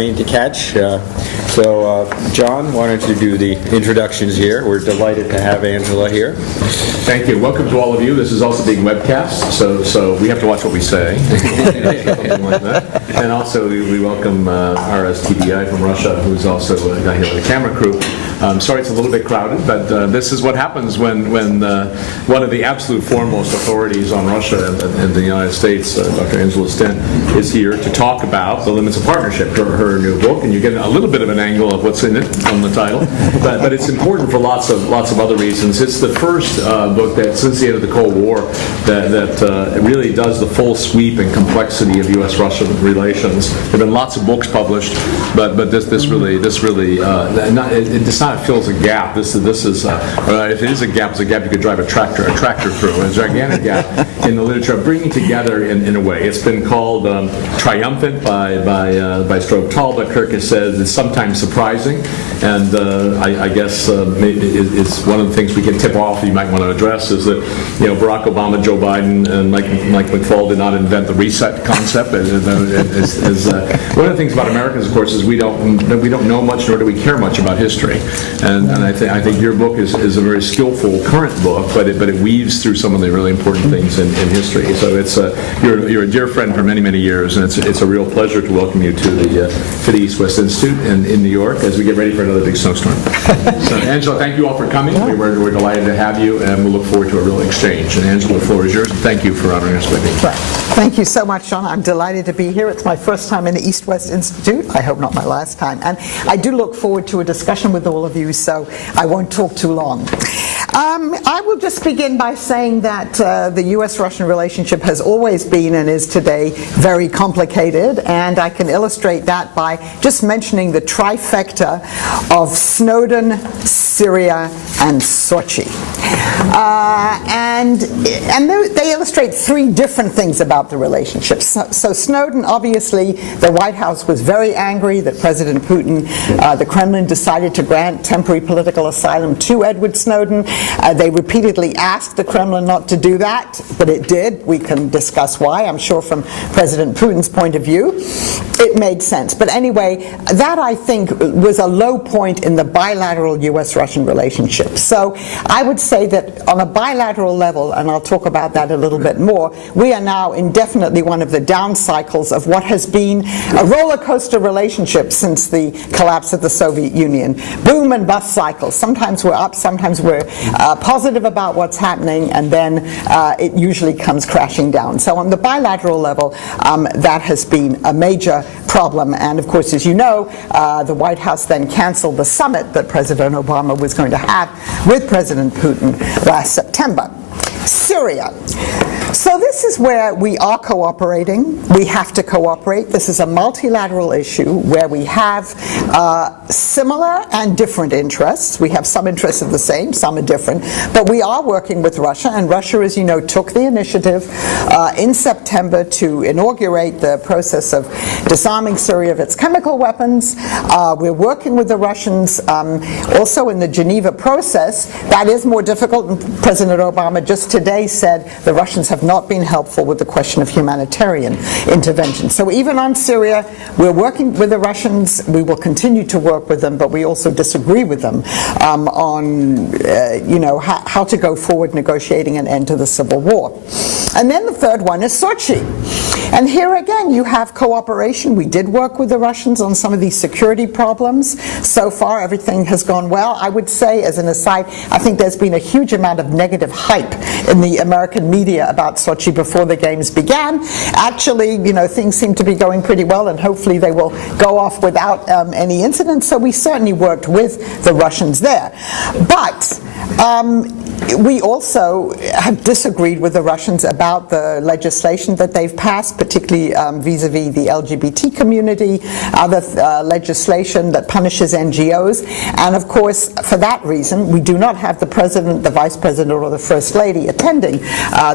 train to catch. John, why don't you do the introductions here? We're delighted to have Angela here. Thank you. Welcome to all of you. This is also being webcast, so we have to watch what we say. Something like that. And also we welcome RSTBI from Russia, who's also a guy here with the camera crew. Sorry it's a little bit crowded, but this is what happens when one of the absolute foremost authorities on Russia in the United States, Dr. Angela Stent, is here to talk about the limits of partnership, her new book, and you get a little bit of an angle of what's in it from the title, but it's important for lots of other reasons. It's the first book that, since the end of the Cold War, that really does the full sweep and complexity of U.S. Russian relations. There have been lots of books published, but this really it's not fills a gap. This is if it is a gap, it's a gap you could drive a tractor through. It's a gigantic gap in the literature, bringing together in a way. It's been called triumphant by Strobe Tall, but Kirk has said it's sometimes surprising, and I guess maybe it's one of the things we can tip off you might want to address is that Barack Obama, Joe Biden, and Mike McFaul did not invent the reset concept. One of the things about Americans, of course, is we don't know much nor do we care much about history, and I think your book is a very skillful current book, but it weaves through some of the really important things in history. So it's you're a dear friend for many years, and it's a real pleasure to welcome you to the EastWest Institute in New York as we get ready for another big snowstorm. So Angela, thank you all for coming. We're delighted to have you, and we'll look forward to a real exchange. And Angela, the floor is yours. Thank you for honoring us with you. Thank you so much, John. I'm delighted to be here. It's my first time in the EastWest Institute. I hope not my last time. And I do look forward to a discussion with all of you, so I won't talk too long. I will just begin by saying that the U.S. Russian relationship has always been and is today very complicated, and I can illustrate that by just mentioning the trifecta of Snowden, Syria, and Sochi. And they illustrate three different things about the relationship. So Snowden, obviously, the White House was very angry that President Putin, the Kremlin, decided to grant temporary political asylum to Edward Snowden. They repeatedly asked the Kremlin not to do that, but it did. We can discuss why. I'm sure from President Putin's point of view, it made sense. But anyway, that I think was a low point in the bilateral U.S.-Russian relationship. So I would say that on a bilateral level, and I'll talk about that a little bit more, we are now in definitely one of the down cycles of what has been a roller coaster relationship since the collapse of the Soviet Union. Boom and bust cycles. Sometimes we're up, sometimes we're positive about what's happening, and then it usually comes crashing down. So on the bilateral level, that has been a major problem. And of course, as you know, the White House then canceled the summit that President Obama was going to have with President Putin last September. Syria. So this is where we are cooperating. We have to cooperate. This is a multilateral issue where we have similar and different interests. We have some interests of the same, some are different, but we are working with Russia, and Russia, as you know, took the initiative in September to inaugurate the process of disarming Syria of its chemical weapons. We're working with the Russians also in the Geneva process. That is more difficult, and President Obama just today said the Russians have not been helpful with the question of humanitarian intervention. So even on Syria, we're working with the Russians. We will continue to work with them, but we also disagree with them on how to go forward negotiating an end to the civil war. And then the third one is Sochi. And here again, you have cooperation. We did work with the Russians on some of these security problems. So far, everything has gone well. I would say, as an aside, I think there's been a huge amount of negative hype in the American media about Sochi before the games began. Actually, things seem to be going pretty well, and hopefully they will go off without any incidents. So we certainly worked with the Russians there. But we also have disagreed with the Russians about the legislation that they've passed, particularly vis-a-vis the LGBT community, other legislation that punishes NGOs. And of course, for that reason, we do not have the president, the vice president, or the first lady attending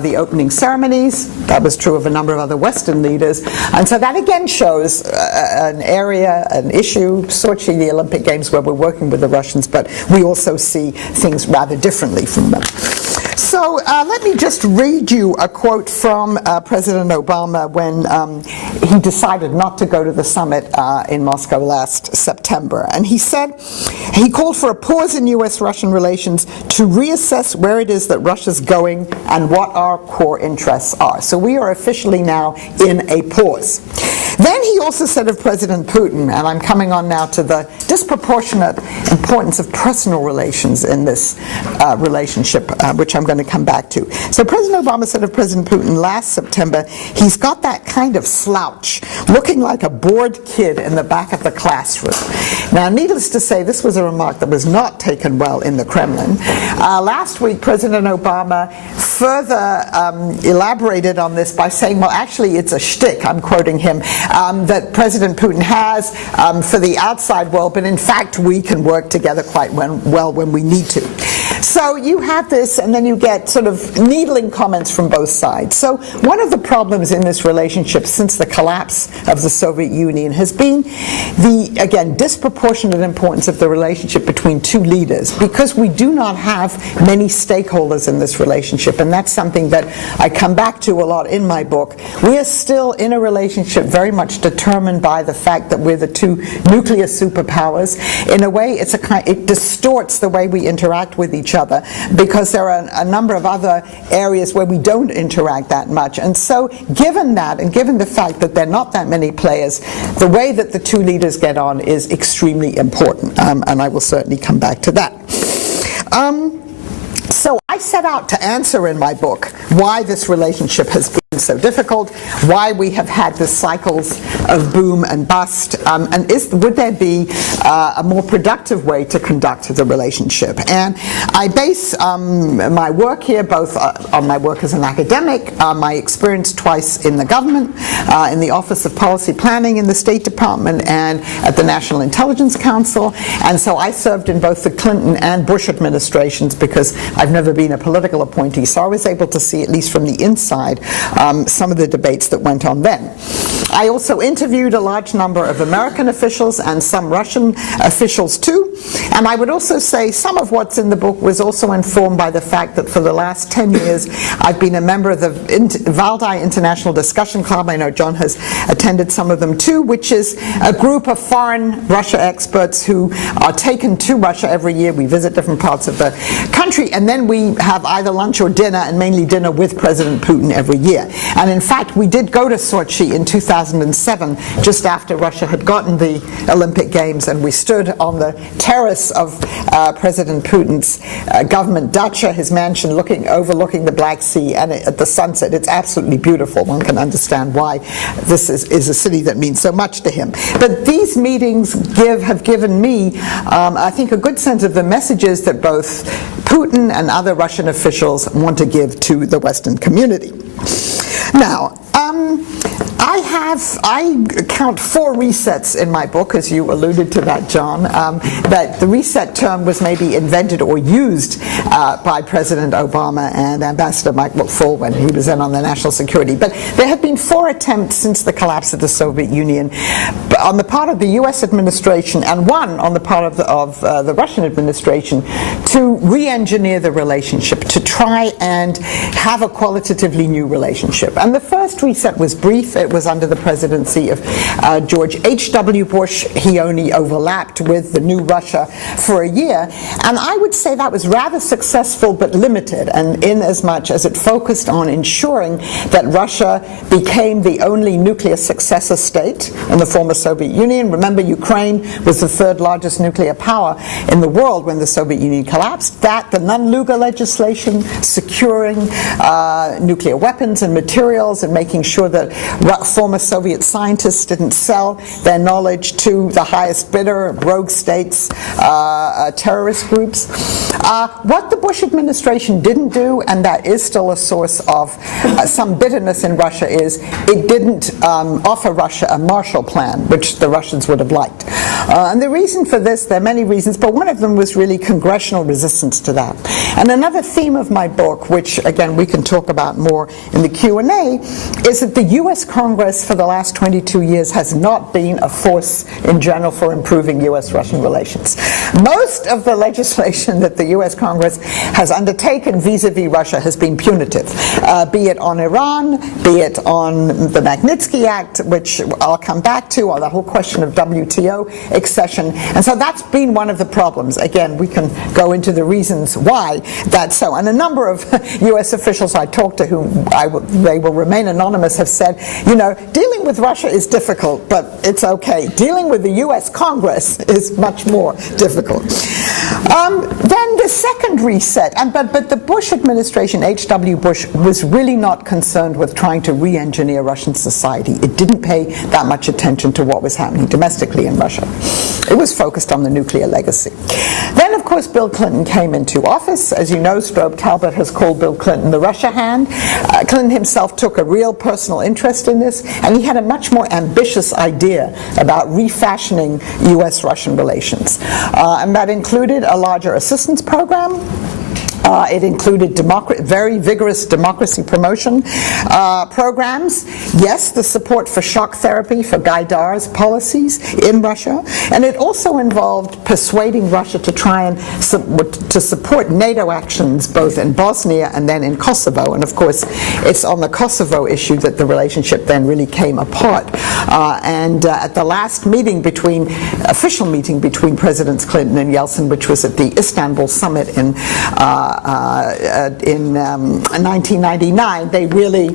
the opening ceremonies. That was true of a number of other Western leaders. And so that again shows an area, an issue, Sochi, the Olympic Games, where we're working with the Russians, but we also see things rather differently from them. So So let me just read you a quote from President Obama when he decided not to go to the summit in Moscow last September. And he said, he called for a pause in U.S. Russian relations to reassess where it is that Russia's going and what our core interests are. So we are officially now in a pause. Then he also said of President Putin, and I'm coming on now to the disproportionate importance of personal relations in this relationship, which I'm going to come back to. So President Obama said of President Putin last September, he's got that kind of slouch, looking like a bored kid in the back of the classroom. Now, needless to say, this was a remark that was not taken well in the Kremlin. Last week, President Obama further elaborated on this by saying, well, actually, it's a shtick, I'm quoting him, that President Putin has for the outside world, but in fact, we can work together quite well when we need to. So you have this, and then you get sort of needling comments from both sides. So one of the problems in this relationship since the collapse of the Soviet Union has been the, again, disproportionate importance of the relationship between two leaders, because we do not have many stakeholders in this relationship, and that's something that I come back to a lot in my book. We are still in a relationship very much determined by the fact that we're the two nuclear superpowers. In a way, it distorts the way we interact with each other, because there are a number of other areas where we don't interact that much. And so given that, and given the fact that there are not that many players, the way that the two leaders get on is extremely important, and I will certainly come back to that. So I set out to answer in my book why this relationship has been so difficult, why we have had the cycles of boom and bust, and would there be a more productive way to conduct the relationship? And I base my work here both on my work as an academic, my experience twice in the government, in the Office of Policy Planning in the State Department, and at the National Intelligence Council. And so I served in both the Clinton and Bush administrations, because I've never been a political appointee, so I was able to see, at least from the inside, some of the debates that went on then. I also interviewed a large number of American officials and some Russian officials too, and I would also say some of what's in the book was also informed by the fact that for the last 10 years I've been a member of the Valdai International Discussion Club. I know John has attended some of them too, which is a group of foreign Russia experts who are taken to Russia every year. We visit different parts of the country, and then we have either lunch or dinner, and mainly dinner with President Putin every year. And in fact, we did go to Sochi in 2007, just after Russia had gotten the Olympic Games, and we stood on the terrace of President Putin's government dacha, his mansion, overlooking the Black Sea, and at the sunset. It's absolutely beautiful. One can understand why this is a city that means so much to him. But these meetings have given me, I think, a good sense of the messages that both Putin and other Russian officials want to give to the Western community. Now, I count 4 resets in my book, as you alluded to that, John. That the reset term was maybe invented or used by President Obama and Ambassador Mike McFaul when he was in on the national security. But there have been 4 attempts since the collapse of the Soviet Union on the part of the U.S. administration, and one on the part of the Russian administration, to re-engineer the relationship, to try and have a qualitatively new relationship. And the first reset was brief. It was under the presidency of George H.W. Bush. He only overlapped with the new Russia for a year. And I would say that was rather successful but limited, and in as much as it focused on ensuring that Russia became the only nuclear successor state in the former Soviet Union. Remember, Ukraine was the 3rd largest nuclear power in the world when the Soviet Union collapsed. That, the non-Luga legislation, securing nuclear weapons and materials, and making sure that former Soviet scientists didn't sell their knowledge to the highest bidder, rogue states, terrorist groups. What the Bush administration didn't do, and that is still a source of some bitterness in Russia, is it didn't offer Russia a Marshall Plan, which the Russians would have liked. And the reason for this, there are many reasons, but one of them was really congressional resistance to that. And another theme of my book, which again we can talk about more in the Q&A, is that the U.S. current Congress for the last 22 years has not been a force in general for improving U.S. Russian relations. Most of the legislation that the U.S. Congress has undertaken vis-a-vis Russia has been punitive, be it on Iran, be it on the Magnitsky Act, which I'll come back to, or the whole question of WTO accession. And so that's been one of the problems. Again, we can go into the reasons why that's so. And a number of U.S. officials I talked to, they will remain anonymous, have said, dealing with Russia is difficult, but it's okay. Dealing with the U.S. Congress is much more difficult. Then the second reset, but the Bush administration, H.W. Bush, was really not concerned with trying to re-engineer Russian society. It didn't pay that much attention to what was happening domestically in Russia. It was focused on the nuclear legacy. Then, of course, Bill Clinton came into office. As you know, Strobe Talbot has called Bill Clinton the Russia hand. Clinton himself took a real personal interest in this, and he had a much more ambitious idea about refashioning U.S. Russian relations. And that included a larger assistance program. It included very vigorous democracy promotion programs. Yes, the support for shock therapy, for Gaidar's policies in Russia. And it also involved persuading Russia to try and to support NATO actions both in Bosnia and then in Kosovo. And of course, it's on the Kosovo issue that the relationship then really came apart. At the last official meeting between Presidents Clinton and Yeltsin, which was at the Istanbul summit in 1999, they really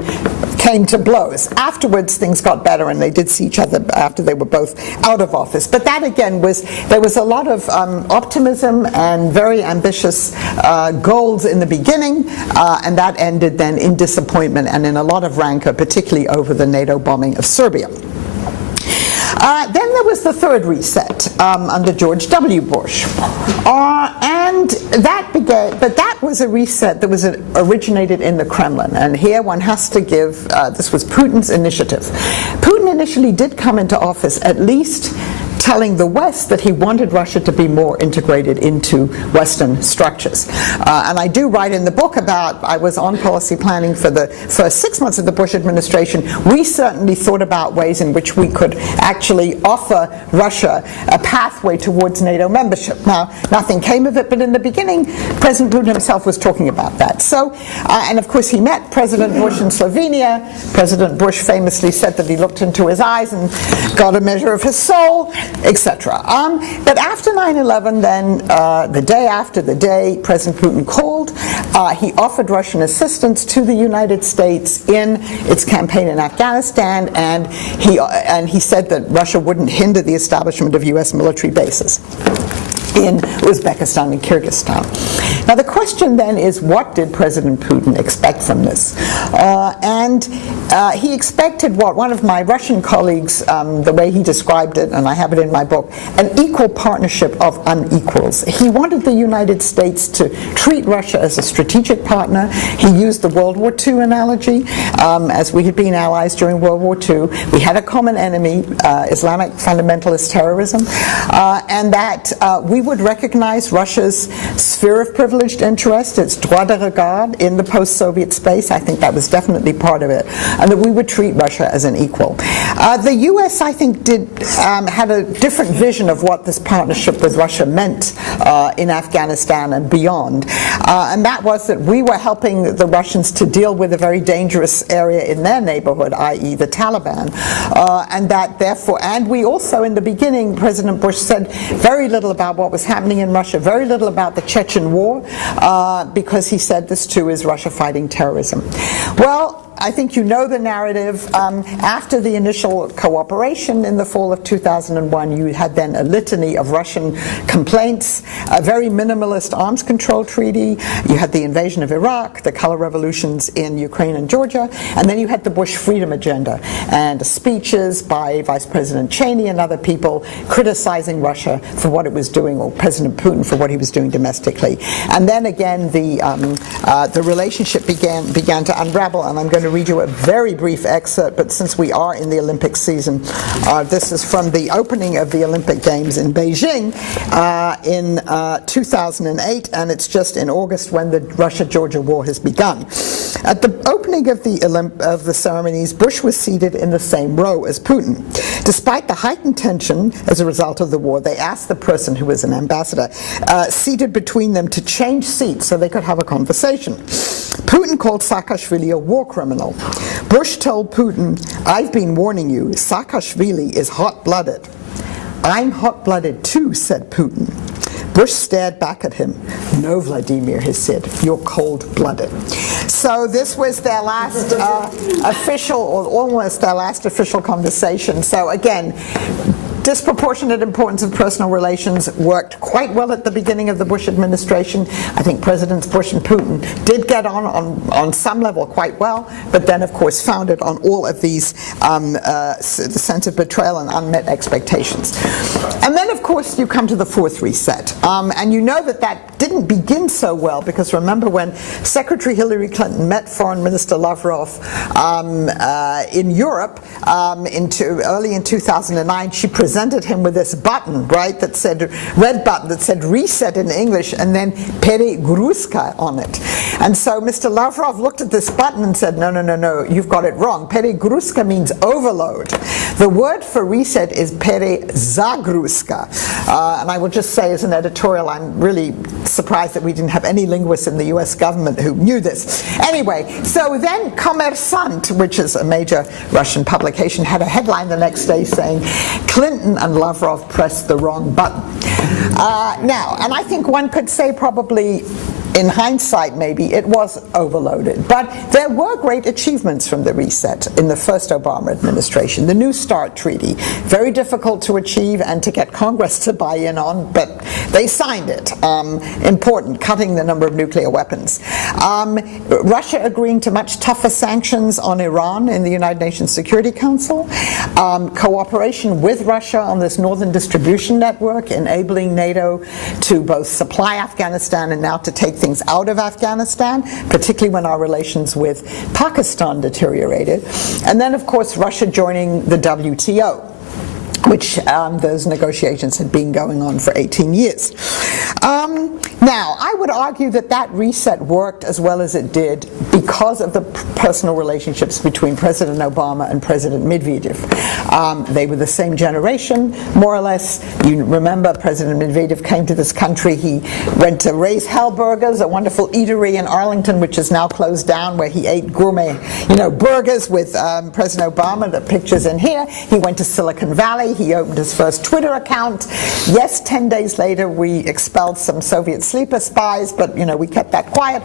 came to blows. Afterwards, things got better, and they did see each other after they were both out of office. But that, again, there was a lot of optimism and very ambitious goals in the beginning, and that ended then in disappointment and in a lot of rancor, particularly over the NATO bombing of Serbia. Then there was the third reset under George W. Bush. But that was a reset that was originated in the Kremlin. And here one has to give, this was Putin's initiative. Putin initially did come into office at least telling the West that he wanted Russia to be more integrated into Western structures. And I do write in the book about, I was on policy planning for the first 6 months of the Bush administration. We certainly thought about ways in which we could actually offer Russia a pathway towards NATO membership. Now, nothing came of it, but in the beginning, President Putin himself was talking about that. So, and of course he met President Bush in Slovenia. President Bush famously said that he looked into his eyes and got a measure of his soul, etc. But after 9/11, then the day after the day President Putin called, he offered Russian assistance to the United States in its campaign in Afghanistan, and he said that Russia wouldn't hinder the establishment of U.S. military bases in Uzbekistan and Kyrgyzstan. Now the question then is, what did President Putin expect from this? He expected what one of my Russian colleagues, the way he described it, and I have it in my book, an equal partnership of unequals. He wanted the United States to treat Russia as a strategic partner. He used the World War II analogy, as we had been allies during World War II. We had a common enemy, Islamic fundamentalist terrorism, and that we would recognize Russia's sphere of privileged interest, its droit de regard in the post-Soviet space. I think that was definitely part of it, and that we would treat Russia as an equal. The U.S., I think, had a different vision of what this partnership with Russia meant in Afghanistan and beyond, and that was that we were helping the Russians to deal with a very dangerous area in their neighborhood, i.e. the Taliban, and that therefore, and we also in the beginning, President Bush said very little about what was happening in Russia, very little about the Chechen War, because he said this too is Russia fighting terrorism. Well, I think you know the narrative. After the initial cooperation in the fall of 2001, you had then a litany of Russian complaints, a very minimalist arms control treaty. You had the invasion of Iraq, the color revolutions in Ukraine and Georgia, and then you had the Bush Freedom Agenda and speeches by Vice President Cheney and other people criticizing Russia for what it was doing, or President Putin for what he was doing domestically. And then again, the relationship began to unravel, and I'm going to read you a very brief excerpt, but since we are in the Olympic season, this is from the opening of the Olympic Games in Beijing in 2008, and it's just in August when the Russia-Georgia war has begun. At the opening of the ceremonies, Bush was seated in the same row as Putin. Despite the heightened tension as a result of the war, they asked the person who was an ambassador seated between them to change seats so they could have a conversation. Putin called Saakashvili a war criminal. Bush told Putin, "I've been warning you, Saakashvili is hot-blooded." "I'm hot-blooded too," said Putin. Bush stared back at him. "No, Vladimir," he said, "you're cold-blooded." So this was their last official, or almost their last official conversation. So again, disproportionate importance of personal relations worked quite well at the beginning of the Bush administration. I think Presidents Bush and Putin did get on some level quite well, but then of course founded on all of these the sense of betrayal and unmet expectations. And then of course you come to the fourth reset, and you know that didn't begin so well, because remember when Secretary Hillary Clinton met Foreign Minister Lavrov in Europe early in 2009, she presented him with this button, right, that said, red button that said reset in English, and then Peregruska on it. And so Mr. Lavrov looked at this button and said, no, you've got it wrong. Peregruska means overload. The word for reset is Perezagruska. And I will just say as an editorial, I'm really surprised that we didn't have any linguists in the U.S. government who knew this. Anyway, so then Kommersant, which is a major Russian publication, had a headline the next day saying, "Clinton and Lavrov pressed the wrong button." Now, and I think one could say probably in hindsight maybe it was overloaded, but there were great achievements from the reset in the first Obama administration. The New START treaty, very difficult to achieve and to get Congress to buy in on, but they signed it. Important, cutting the number of nuclear weapons. Russia agreeing to much tougher sanctions on Iran in the United Nations Security Council. Cooperation with Russia on this northern distribution network, enabling NATO to both supply Afghanistan and now to take things out of Afghanistan, particularly when our relations with Pakistan deteriorated. And then, of course, Russia joining the WTO, which those negotiations had been going on for 18 years. Now, I would argue that reset worked as well as it did because of the personal relationships between President Obama and President Medvedev. They were the same generation, more or less. You remember President Medvedev came to this country. He went to Ray's Hellburgers, a wonderful eatery in Arlington, which is now closed down, where he ate gourmet, burgers with President Obama. The picture's in here. He went to Silicon Valley. He opened his first Twitter account. Yes, 10 days later, we expelled some Soviet sleeper spies, but we kept that quiet.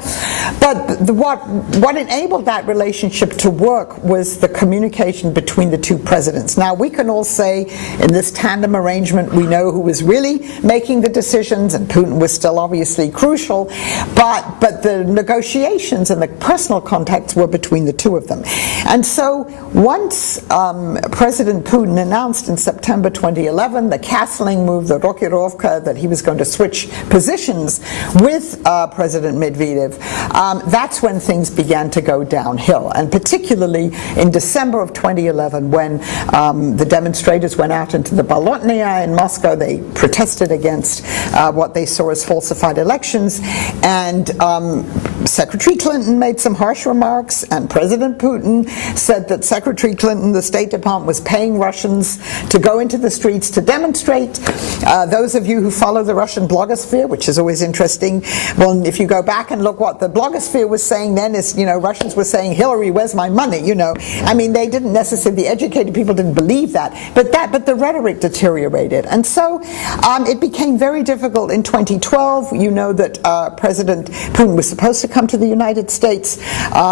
But what enabled that relationship to work was the communication between the two presidents. Now, we can all say in this tandem arrangement, we know who was really making the decisions, and Putin was still obviously crucial, but the negotiations and the personal contacts were between the two of them. And so once President Putin announced in September 2011 the castling move, the Rokirovka, that he was going to switch positions with President Medvedev, that's when things began to go downhill. And particularly in December of 2011, when the demonstrators went out into the Bolotnaya in Moscow, they protested against what they saw as falsified elections, and Secretary Clinton made some harsh remarks, and President Putin said that Secretary Clinton, the State Department, was paying Russians to go into the streets to demonstrate. Those of you who follow the Russian blogosphere, which is always interesting, well, if you go back and look what the blogosphere was saying then, is, Russians were saying, "Hillary, where's my money?" I mean, they didn't necessarily, the educated people didn't believe that, but the rhetoric deteriorated. And so it became very difficult in 2012. You know that President Putin was supposed to come to the United States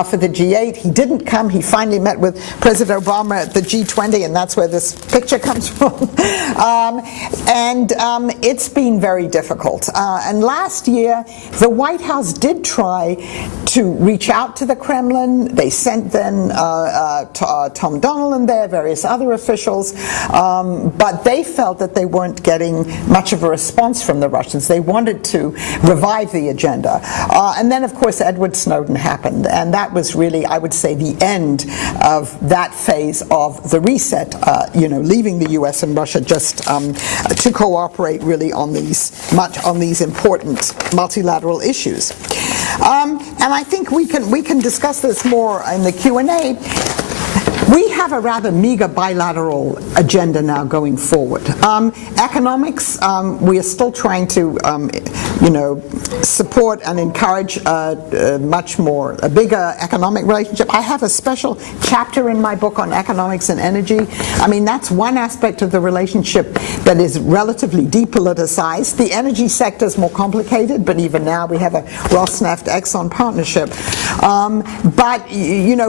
for the G8. He didn't come. He finally met with President Obama at the G20, and that's where this picture comes from. It's been very difficult. And last year, the White House did try to reach out out to the Kremlin. They sent then Tom Donilon there, various other officials, but they felt that they weren't getting much of a response from the Russians. They wanted to revive the agenda. And then, of course, Edward Snowden happened, and that was really, I would say, the end of that phase of the reset, leaving the U.S. and Russia just to cooperate really on these important multilateral issues. And I think we can discuss this more in the Q&A. We have a rather meager bilateral agenda now going forward. Economics, we are still trying to, support and encourage a bigger economic relationship. I have a special chapter in my book on economics and energy. I mean, that's one aspect of the relationship that is relatively depoliticized. The energy sector is more complicated, but even now we have a Rosneft-Exxon partnership. But,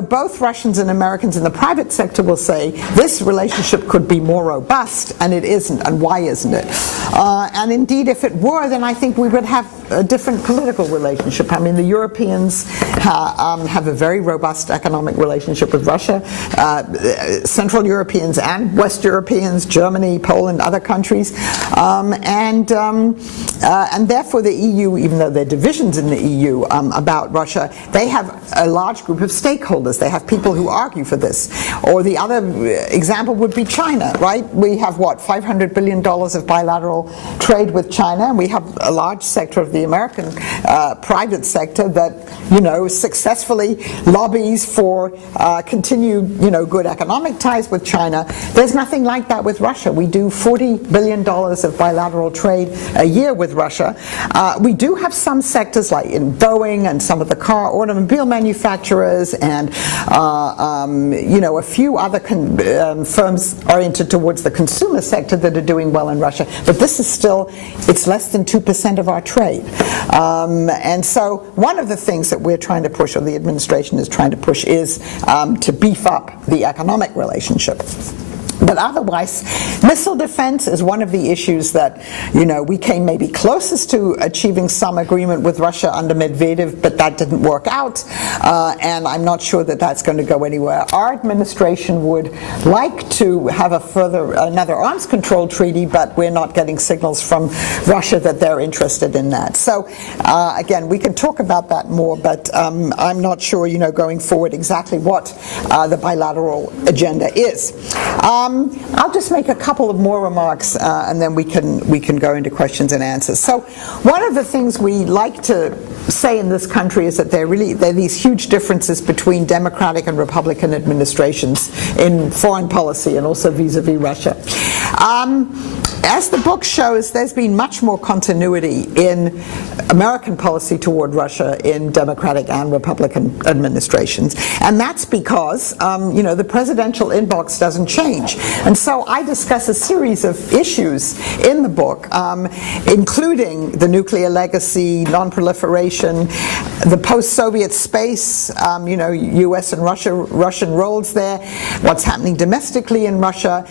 both Russians and Americans in the private sector will say this relationship could be more robust, and it isn't, and why isn't it? And indeed, if it were, then I think we would have a different political relationship. I mean, the Europeans have a very robust economic relationship with Russia. Central Europeans and West Europeans, Germany, Poland, other countries, and therefore the EU, even though there are divisions in the EU about Russia, they have a large group of stakeholders. They have people who argue for this. Or the other example would be China, right? We have, $500 billion of bilateral trade with China, and we have a large sector of the American private sector that, successfully lobbies for continued, good economic ties with China. There's nothing like that with Russia. We do $40 billion of bilateral trade a year with Russia. We do have some sectors like in Boeing and some of the automobile manufacturers and, a few other firms oriented towards the consumer sector that are doing well in Russia. But this is still, it's less than 2% of our trade. And so one of the things that we're trying to push, or the administration is trying to push, is to beef up the economic relationship. But otherwise, missile defense is one of the issues that, we came maybe closest to achieving some agreement with Russia under Medvedev, but that didn't work out, and I'm not sure that that's going to go anywhere. Our administration would like to have another arms control treaty, but we're not getting signals from Russia that they're interested in that. So, again, we can talk about that more, but I'm not sure, going forward exactly what the bilateral agenda is. I'll just make a couple of more remarks, and then we can go into questions and answers. So, one of the things we like to say in this country is that there are these huge differences between Democratic and Republican administrations in foreign policy and also vis-a-vis Russia. As the book shows, there's been much more continuity in American policy toward Russia in Democratic and Republican administrations, and that's because the presidential inbox doesn't change. And so I discuss a series of issues in the book, including the nuclear legacy, non-proliferation, the post-Soviet space, U.S. and Russian roles there, what's happening domestically in Russia,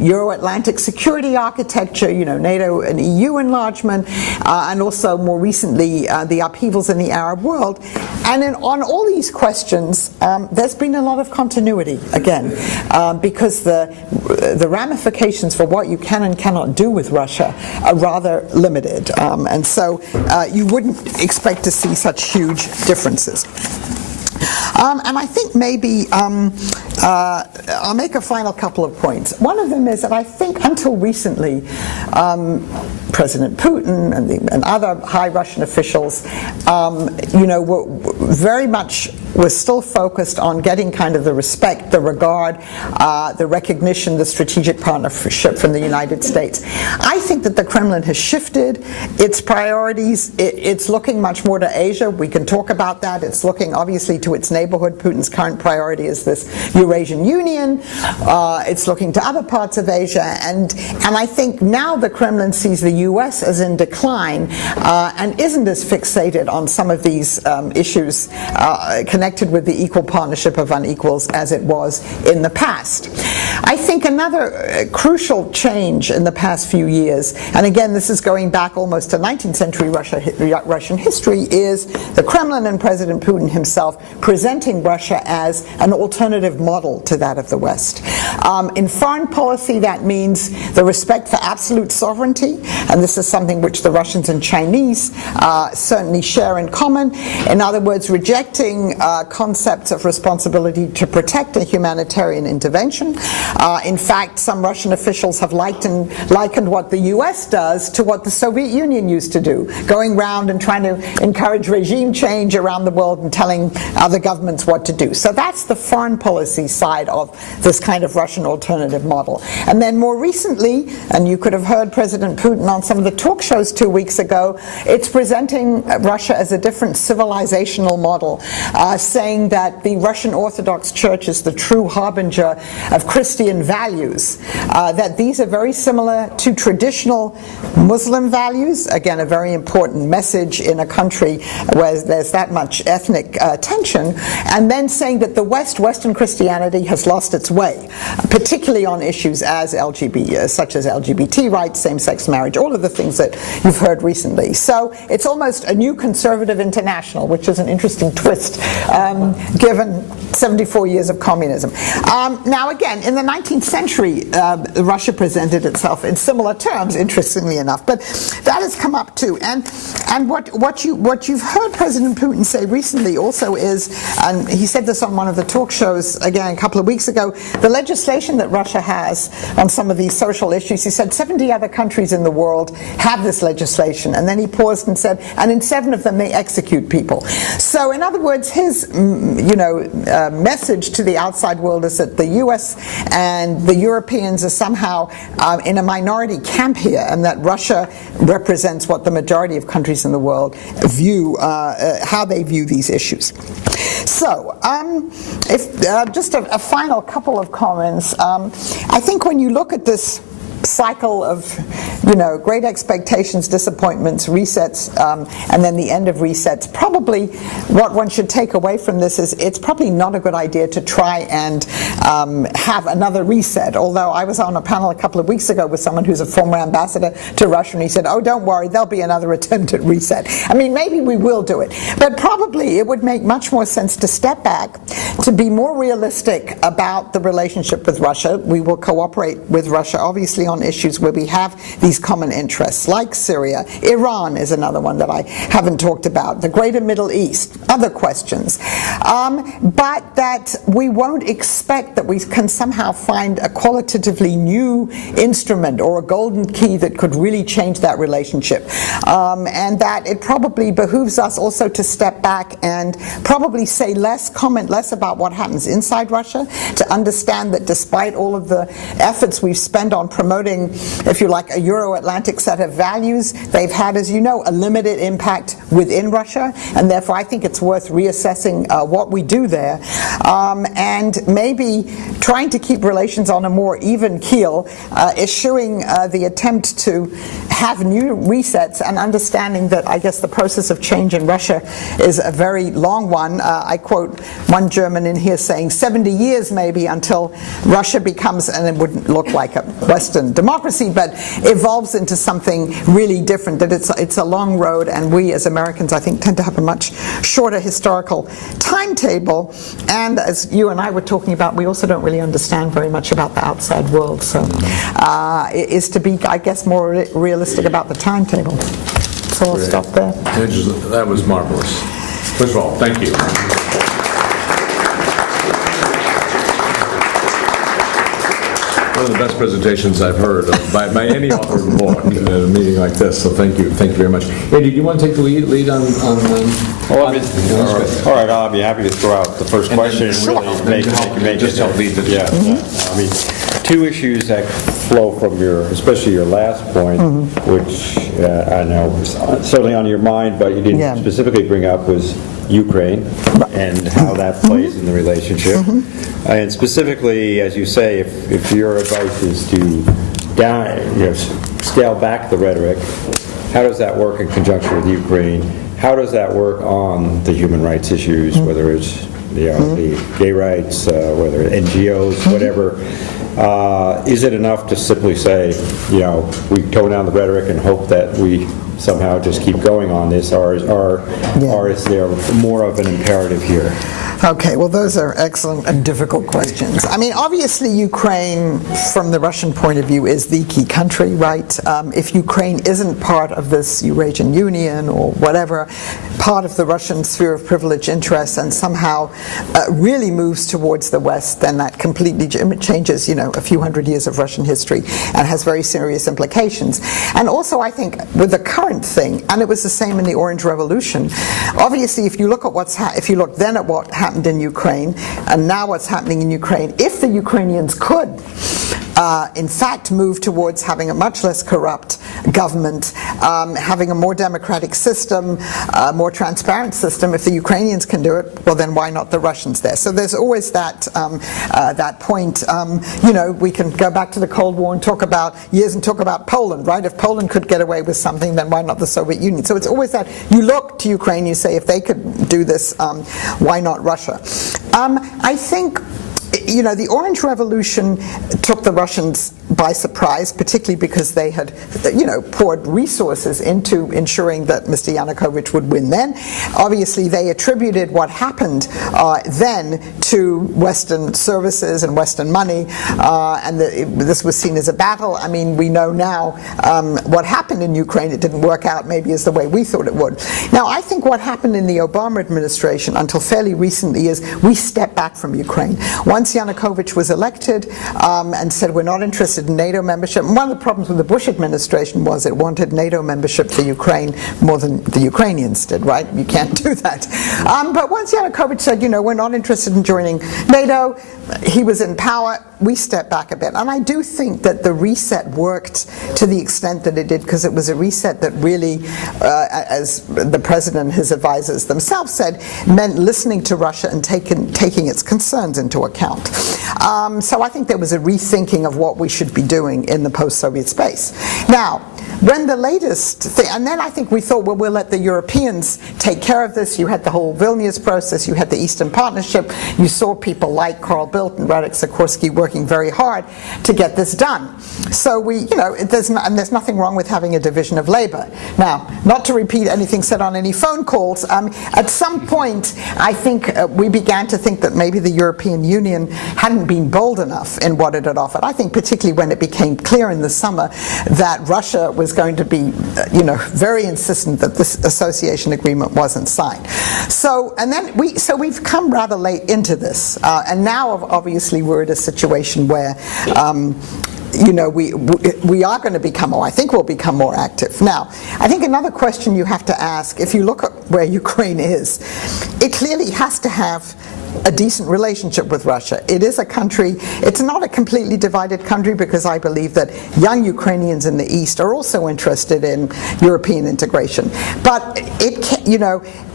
Euro-Atlantic security architecture, NATO and EU enlargement, and also more recently the upheavals in the Arab world. And on all these questions, there's been a lot of continuity, again, because the ramifications for what you can and cannot do with Russia are rather limited. And so you wouldn't expect to see such huge differences. And I think maybe I'll make a final couple of points. One of them is that I think until recently, President Putin and other high Russian officials, were still focused on getting kind of the respect, the regard, the recognition, the strategic partnership from the United States. I think that the Kremlin has shifted its priorities. It's looking much more to Asia. We can talk about that. It's looking obviously to its neighborhood. Putin's current priority is this Eurasian Union, it's looking to other parts of Asia, and I think now the Kremlin sees the U.S. as in decline and isn't as fixated on some of these issues connected with the equal partnership of unequals as it was in the past. I think another crucial change in the past few years, and again this is going back almost to 19th century Russian history, is the Kremlin and President Putin himself presenting Russia as an alternative model to that of the West. In foreign policy, that means the respect for absolute sovereignty, and this is something which the Russians and Chinese certainly share in common. In other words, rejecting concepts of responsibility to protect a humanitarian intervention. In fact, some Russian officials have likened what the U.S. does to what the Soviet Union used to do, going around and trying to encourage regime change around the world and telling other governments what to do. So that's the foreign policy side of this kind of Russian alternative model. And then more recently, and you could have heard President Putin on some of the talk shows 2 weeks ago, it's presenting Russia as a different civilizational model, saying that the Russian Orthodox Church is the true harbinger of Christian values, that these are very similar to traditional Muslim values, again a very important message in a country where there's that much ethnic tension, and then saying that the Western Christianity has lost its way, particularly on issues as such as LGBT rights, same-sex marriage, all of the things that you've heard recently. So it's almost a new conservative international, which is an interesting twist given 74 years of communism. Now again, in the 19th century, Russia presented itself in similar terms, interestingly enough, but that has come up too. And what you've heard President Putin say recently also is, and he said this on one of the talk shows again a couple of weeks ago, the legislation that Russia has on some of these social issues, he said 70 other countries in the world have this legislation, and then he paused and said, and in 7 of them they execute people. So in other words, his message to the outside world is that the US and the Europeans are somehow in a minority camp here, and that Russia represents what the majority of countries in the world view, how they view these issues. So, just a final couple of comments. I think when you look at this cycle of, great expectations, disappointments, resets, and then the end of resets, probably what one should take away from this is it's probably not a good idea to try and have another reset. Although I was on a panel a couple of weeks ago with someone who's a former ambassador to Russia, and he said, oh, don't worry, there'll be another attempt at reset. I mean, maybe we will do it. But probably it would make much more sense to step back, to be more realistic about the relationship with Russia. We will cooperate with Russia, obviously, on issues where we have these common interests, like Syria. Iran is another one that I haven't talked about. The greater Middle East, other questions. But that we won't expect that we can somehow find a qualitatively new instrument or a golden key that could really change that relationship. And that it probably behooves us also to step back and probably say less, comment less about what happens inside Russia, to understand that despite all of the efforts we've spent on promoting, if you like, a Euro-Atlantic set of values, they've had, as you know, a limited impact within Russia, and therefore I think it's worth reassessing what we do there, and maybe trying to keep relations on a more even keel, eschewing the attempt to have new resets, and understanding that I guess the process of change in Russia is a very long one. I quote one German in here saying 70 years maybe until Russia becomes, and it wouldn't look like a Western democracy, but evolves into something really different, that it's a long road, and we as Americans I think tend to have a much shorter historical timetable, and as you and I were talking about, we also don't really understand very much about the outside world, so it is to be, I guess, more realistic about the timetable. So I'll stop there. Angela, that was marvelous. First of all, thank you. One of the best presentations I've heard by any author of a book in a meeting like this, so thank you very much. Andy, do you want to take the lead on all right, I'll be happy to throw out the first question and really make it. Just help lead the yeah. I mean, two issues that flow from especially your last point, which I know was certainly on your mind, but you didn't Yeah. specifically bring up, was Ukraine and how that plays in the relationship. And specifically, as you say, if your advice is to scale back the rhetoric, how does that work in conjunction with Ukraine? How does that work on the human rights issues, whether it's the gay rights, whether NGOs, whatever? Is it enough to simply say, we tone down the rhetoric and hope that we somehow just keep going on this, or is there more of an imperative here? Okay, well, those are excellent and difficult questions. I mean, obviously, Ukraine, from the Russian point of view, is the key country, right? If Ukraine isn't part of this Eurasian Union or whatever, part of the Russian sphere of privilege, interests, and somehow really moves towards the West, then that completely changes, a few hundred years of Russian history and has very serious implications. And also, I think, with the current thing, and it was the same in the Orange Revolution, obviously, if you look at if you look then at what happened in Ukraine, and now what's happening in Ukraine, if the Ukrainians could, in fact, move towards having a much less corrupt government, having a more democratic system, a more transparent system, if the Ukrainians can do it, well, then why not the Russians there? So there's always that point. We can go back to the Cold War and talk about Poland, right? If Poland could get away with something, then why not the Soviet Union? So it's always that you look to Ukraine, you say, if they could do this, why not Russia? I think the Orange Revolution took the Russians by surprise, particularly because they had, poured resources into ensuring that Mr. Yanukovych would win then. Obviously, they attributed what happened then to Western services and Western money, and this was seen as a battle. I mean, we know now what happened in Ukraine. It didn't work out maybe as the way we thought it would. Now, I think what happened in the Obama administration until fairly recently is we stepped back from Ukraine. Once Yanukovych was elected and said we're not interested in NATO membership, and one of the problems with the Bush administration was it wanted NATO membership for Ukraine more than the Ukrainians did, right? You can't do that. But once Yanukovych said, we're not interested in joining NATO, he was in power, we stepped back a bit. And I do think that the reset worked to the extent that it did, because it was a reset that really, as the president and his advisors themselves said, meant listening to Russia and taking its concerns into account. So I think there was a rethinking of what we should be doing in the post-Soviet space. Now, when the latest thing, and then I think we thought, well, we'll let the Europeans take care of this. You had the whole Vilnius process, you had the Eastern Partnership, you saw people like Carl Bildt and Radek Sikorski working very hard to get this done. So there's nothing wrong with having a division of labor. Now, not to repeat anything said on any phone calls, at some point, I think we began to think that maybe the European Union hadn't been bold enough in what it had offered. I think particularly when it became clear in the summer that Russia was going to be, very insistent that this association agreement wasn't signed. So we've come rather late into this, and now obviously we're at a situation where we are going to become, or I think we'll become more active. Now, I think another question you have to ask, if you look at where Ukraine is, it clearly has to have a decent relationship with Russia. It is a country, it's not a completely divided country, because I believe that young Ukrainians in the East are also interested in European integration. But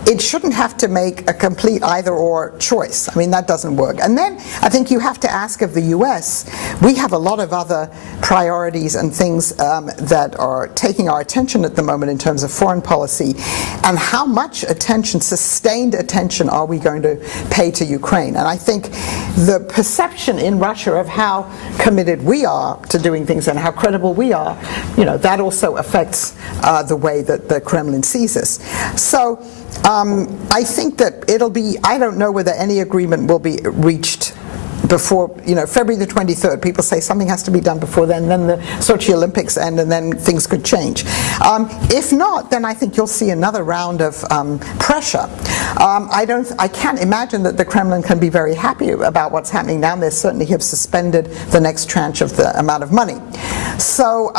it shouldn't have to make a complete either-or choice. I mean, that doesn't work. And then I think you have to ask of the U.S., we have a lot of other priorities and things that are taking our attention at the moment in terms of foreign policy, and how much attention, sustained attention, are we going to pay to Ukraine? And I think the perception in Russia of how committed we are to doing things and how credible we are, that also affects the way that the Kremlin sees us. So I think that I don't know whether any agreement will be reached before, February the 23rd. People say something has to be done before then the Sochi Olympics end, and then things could change. If not, then I think you'll see another round of pressure. I can't imagine that the Kremlin can be very happy about what's happening now. They certainly have suspended the next tranche of the amount of money. So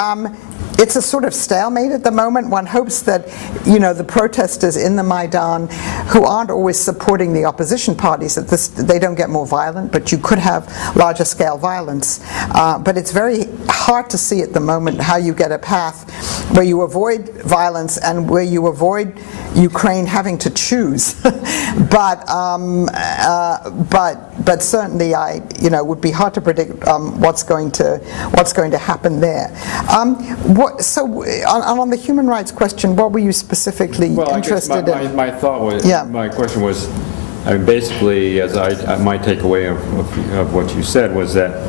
It's a sort of stalemate at the moment. One hopes that, the protesters in the Maidan, who aren't always supporting the opposition parties, that they don't get more violent, but you could have larger scale violence. But it's very hard to see at the moment how you get a path where you avoid violence and where you avoid Ukraine having to choose. but certainly, would be hard to predict what's going to happen there. On the human rights question, what were you specifically interested in? My thought was, Yeah. my question was, basically, as my takeaway of what you said was that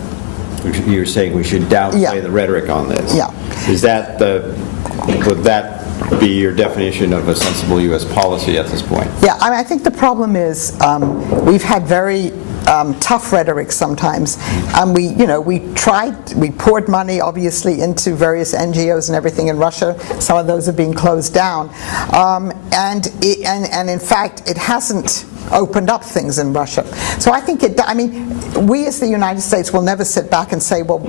you're saying we should downplay the rhetoric on this. Yeah. Is that would that be your definition of a sensible U.S. policy at this point? Yeah, I think the problem is we've had very tough rhetoric sometimes, and we poured money obviously into various NGOs and everything in Russia. Some of those are being closed down, and in fact it hasn't opened up things in Russia. So I think we as the United States will never sit back and say, well,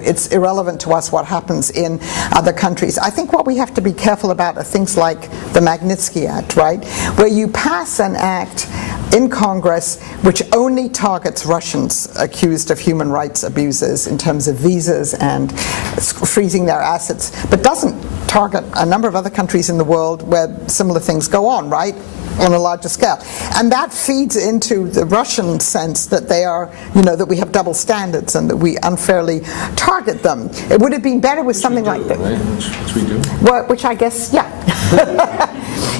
it's irrelevant to us what happens in other countries. I think what we have to be careful about are things like the Magnitsky Act, right? Where you pass an act in Congress which only targets Russians accused of human rights abuses in terms of visas and freezing their assets, but doesn't target a number of other countries in the world where similar things go on, right? On a larger scale. And that feeds into the Russian sense that they are, that we have double standards and that we unfairly target them. It would have been better with something like that. Right? Which we do. Well, which I guess, yeah.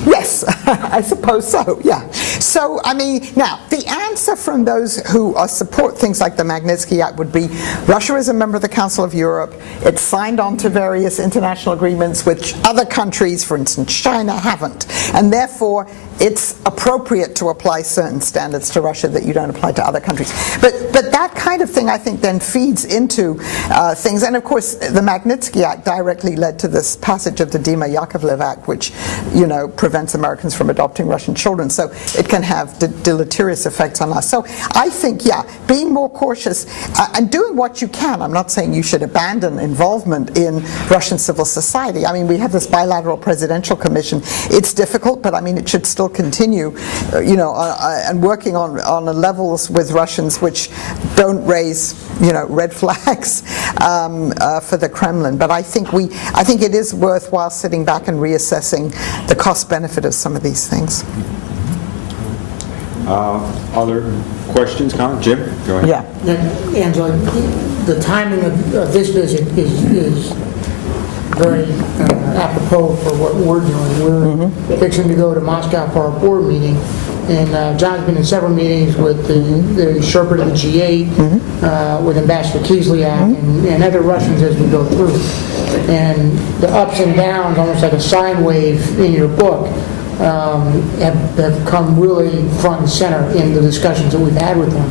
Yes, I suppose so, yeah. So, now, the answer from those who support things like the Magnitsky Act would be Russia is a member of the Council of Europe. It's signed on to various international agreements which other countries, for instance China, haven't. And therefore, it's appropriate to apply certain standards to Russia that you don't apply to other countries. But that kind of thing, I think, then feeds into things. And of course, the Magnitsky Act directly led to this passage of the Dima Yakovlev Act, which, prevents Americans from adopting Russian children. So it can have deleterious effects on us. So I think, being more cautious and doing what you can. I'm not saying you should abandon involvement in Russian civil society. We have this bilateral presidential commission. It's difficult, but it should still continue, and working on levels with Russians which don't raise, red flags for the Kremlin. But I think it is worthwhile sitting back and reassessing the cost-benefit of some of these things. Other questions, comments? Jim, go ahead. Yeah. Angela, the timing of this visit is very apropos for what we're doing. We're fixing to go to Moscow for our board meeting, and John's been in several meetings with the Sherpa to the G8, with Ambassador Kislyak and other Russians as we go through. And the ups and downs, almost like a sine wave in your book, have come really front and center in the discussions that we've had with them.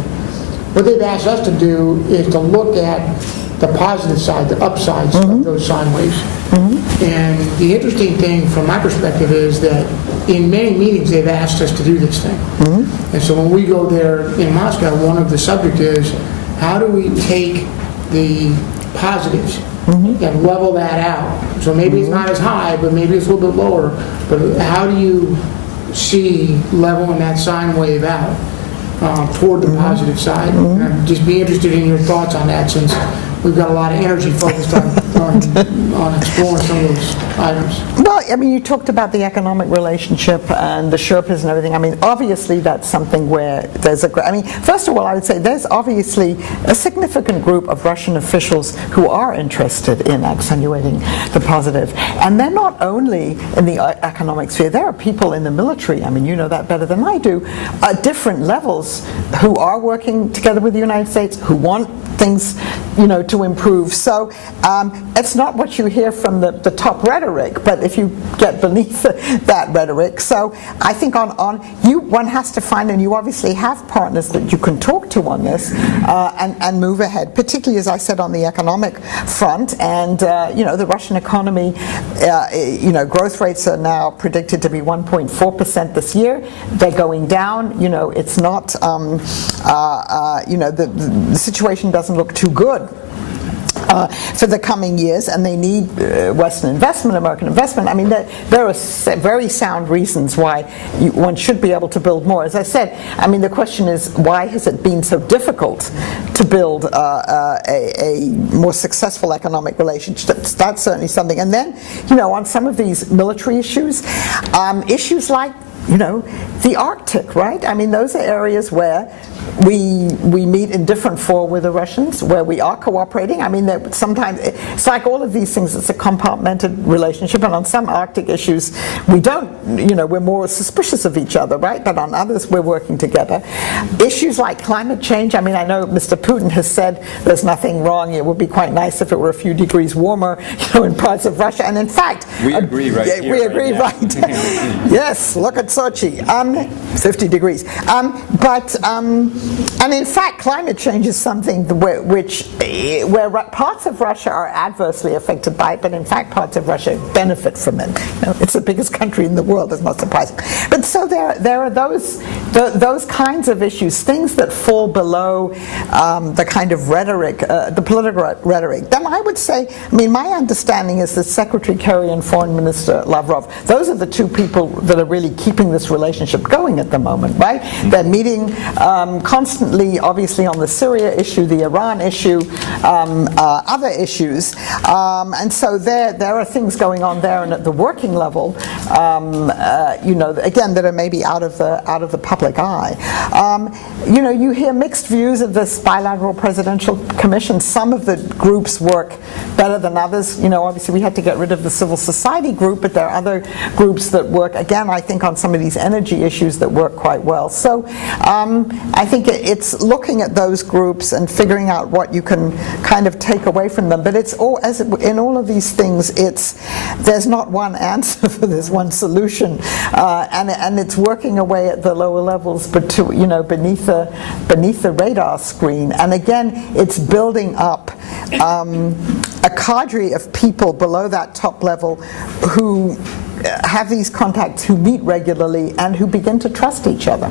What they've asked us to do is to look at the positive side, the upsides of those sine waves. And the interesting thing from my perspective is that in many meetings they've asked us to do this thing. And so when we go there in Moscow, one of the subject is how do we take the positives and level that out? So maybe it's not as high, but maybe it's a little bit lower. But how do you see leveling that sine wave out toward the positive side? And I'd just be interested in your thoughts on that, since we've got a lot of energy focused on exploring some of those items. Well, you talked about the economic relationship and the Sherpas and everything. Obviously that's something where there's first of all, I would say there's obviously a significant group of Russian officials who are interested in accentuating the positive. And they're not only in the economic sphere, there are people in the military, you know that better than I do, at different levels who are working together with the United States, who want things, to improve. So it's not what you hear from the top rhetoric, but if you get beneath that rhetoric. So I think one has to find, and you obviously have partners that you can talk to on this and move ahead, particularly, as I said, on the economic front. And, the Russian economy, growth rates are now predicted to be 1.4% this year. They're going down. It's not, the situation doesn't look too good for the coming years, and they need Western investment, American investment. I mean, there are very sound reasons why one should be able to build more. As I said, I mean, the question is, why has it been so difficult to build a more successful economic relationship? That's certainly something. And then, on some of these military issues, issues like, the Arctic, right? I mean, those are areas where we meet in different fora with the Russians, where we are cooperating. I mean, sometimes it's like all of these things, it's a compartmented relationship, and on some Arctic issues we don't, we're more suspicious of each other, right? But on others we're working together. Issues like climate change, I mean, I know Mr. Putin has said there's nothing wrong, it would be quite nice if it were a few degrees warmer, in parts of Russia, and in fact we agree right here. We agree, right? Yes, look at Sochi, 50 degrees. And in fact, climate change is something where parts of Russia are adversely affected by it, but in fact parts of Russia benefit from it. It's the biggest country in the world, it's not surprising. But so there are those kinds of issues, things that fall below the kind of rhetoric, the political rhetoric. Then I would say, I mean, my understanding is that Secretary Kerry and Foreign Minister Lavrov, those are the two people that are really keeping this relationship going at the moment, right? They're meeting constantly, obviously, on the Syria issue, the Iran issue, other issues, and so there are things going on there, and at the working level, again, that are maybe out of the public eye. You hear mixed views of this bilateral presidential commission. Some of the groups work better than others. Obviously, we had to get rid of the civil society group, but there are other groups that work, again, I think, on some of these energy issues that work quite well. So I think it's looking at those groups and figuring out what you can kind of take away from them. But it's all, as in all of these things, there's not one answer for this, one solution, and it's working away at the lower levels, but beneath the radar screen. And again, it's building up a cadre of people below that top level who have these contacts, who meet regularly, and who begin to trust each other.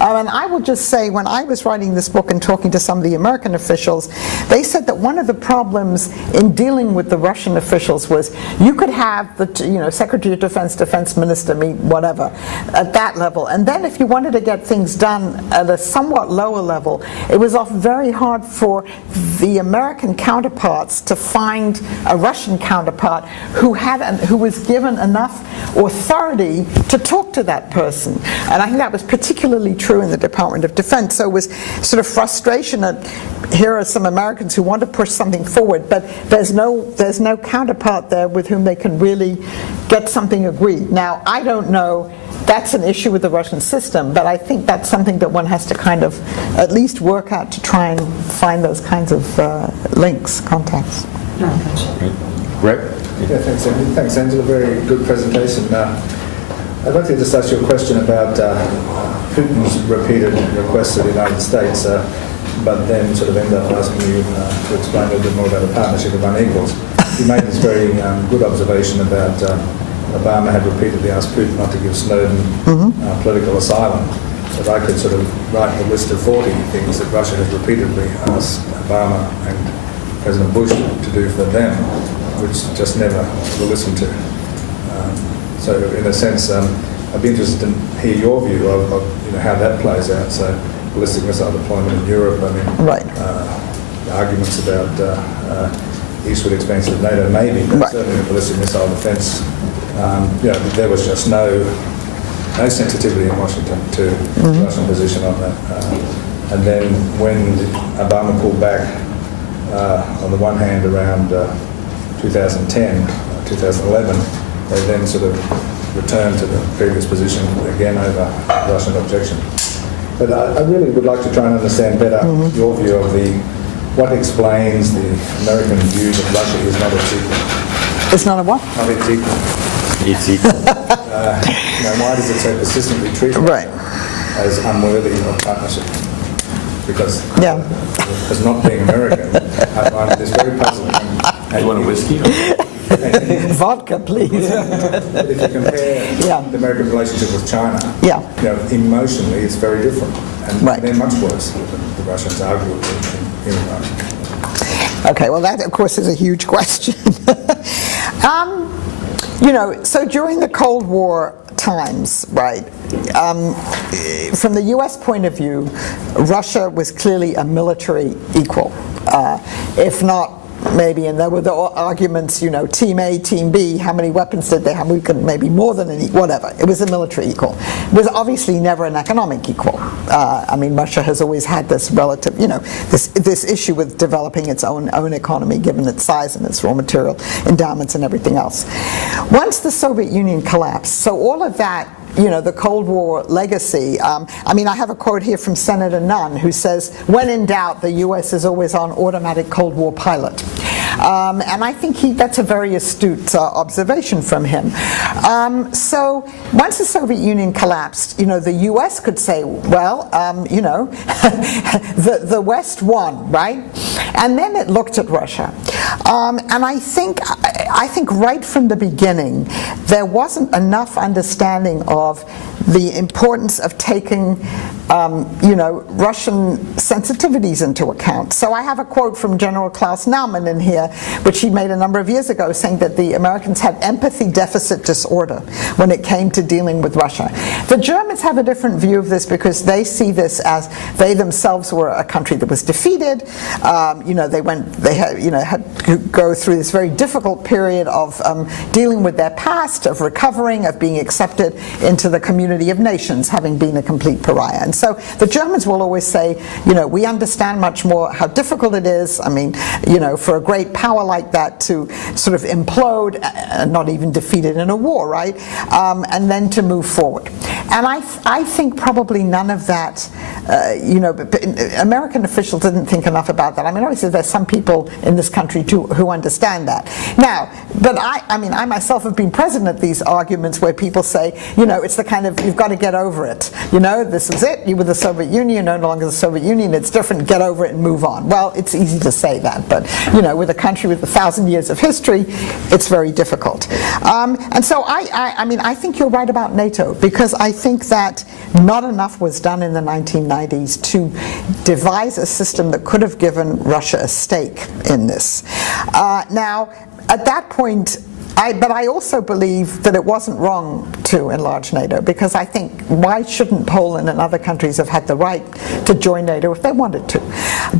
And I will just say, when I was writing this book and talking to some of the American officials, they said that one of the problems in dealing with the Russian officials was you could have the Secretary of Defense, Defense Minister meet whatever at that level, and then if you wanted to get things done at a somewhat lower level, it was often very hard for the American counterparts to find a Russian counterpart who was given enough authority to talk to that person. And I think that was particularly true in the Department of Defense. So it was sort of frustration that here are some Americans who want to push something forward, but there's no counterpart there with whom they can really get something agreed. Now, I don't know, that's an issue with the Russian system, but I think that's something that one has to kind of at least work out to try and find those kinds of links, contacts. Greg? Yeah, thanks, Andy. Thanks, Angela. Very good presentation. I'd like to just ask you a question about Putin's repeated requests to the United States, but then sort of end up asking you to explain a little bit more about the partnership of unequals. You made this very good observation about Obama had repeatedly asked Putin not to give Snowden political asylum. But I could sort of write a list of 40 things that Russia has repeatedly asked Obama and President Bush to do for them, which just never were listened to. So in a sense, I'd be interested to hear your view of how that plays out. So ballistic missile deployment in Europe, I mean, Right. The arguments about eastward expansion of NATO maybe, but Right. certainly the ballistic missile defence, there was just no sensitivity in Washington to the Russian position on that. And then when Obama pulled back, on the one hand around 2010, 2011, they then sort of returned to the previous position again over Russian objection. But I really would like to try and understand better your view of what explains the American view that Russia is not its equal. It's not a what? Not its equal. It's equal. Why does it so persistently treat Right. Russia as unworthy of partnership? Because Yeah. as not being American, I find this very puzzling. You want a whiskey? Vodka, please. But if you compare Yeah. the American relationship with China, Yeah. emotionally it's very different, and Right. they're much worse than the Russians, arguably, in Russia. Okay, well, that, of course, is a huge question. So during the Cold War times, right, from the U.S. point of view, Russia was clearly a military equal, if not maybe, and there were the arguments, Team A, Team B, how many weapons did they have? We could maybe more than whatever. It was a military equal. It was obviously never an economic equal. Russia has always had this relative, this issue with developing its own economy, given its size and its raw material endowments and everything else. Once the Soviet Union collapsed, so all of that, the Cold War legacy. I have a quote here from Senator Nunn, who says, when in doubt, the U.S. is always on automatic Cold War pilot. And I think that's a very astute observation from him. So once the Soviet Union collapsed, the U.S. could say, well, the West won, right? And then it looked at Russia. And I think right from the beginning, there wasn't enough understanding of the importance of taking Russian sensitivities into account. So I have a quote from General Klaus Naumann in here, which he made a number of years ago, saying that the Americans had empathy deficit disorder when it came to dealing with Russia. The Germans have a different view of this because they see this as they themselves were a country that was defeated. They had to go through this very difficult period of dealing with their past, of recovering, of being accepted into the community of nations, having been a complete pariah. And so the Germans will always say, we understand much more how difficult it is, for a great power like that to sort of implode, not even defeated in a war, right? And then to move forward. And I think probably none of that, American officials didn't think enough about that. Obviously there's some people in this country too who understand that. Now, but I myself have been present at these arguments where people say, it's the kind of, you've got to get over it. This is it. You were the Soviet Union, no longer the Soviet Union. It's different. Get over it and move on. Well, it's easy to say that, but with a country with 1,000 years of history, it's very difficult. And so I think you're right about NATO, because I think that not enough was done in the 1990s to devise a system that could have given Russia a stake in this. Now, at that point, but I also believe that it wasn't wrong to enlarge NATO, because I think, why shouldn't Poland and other countries have had the right to join NATO if they wanted to?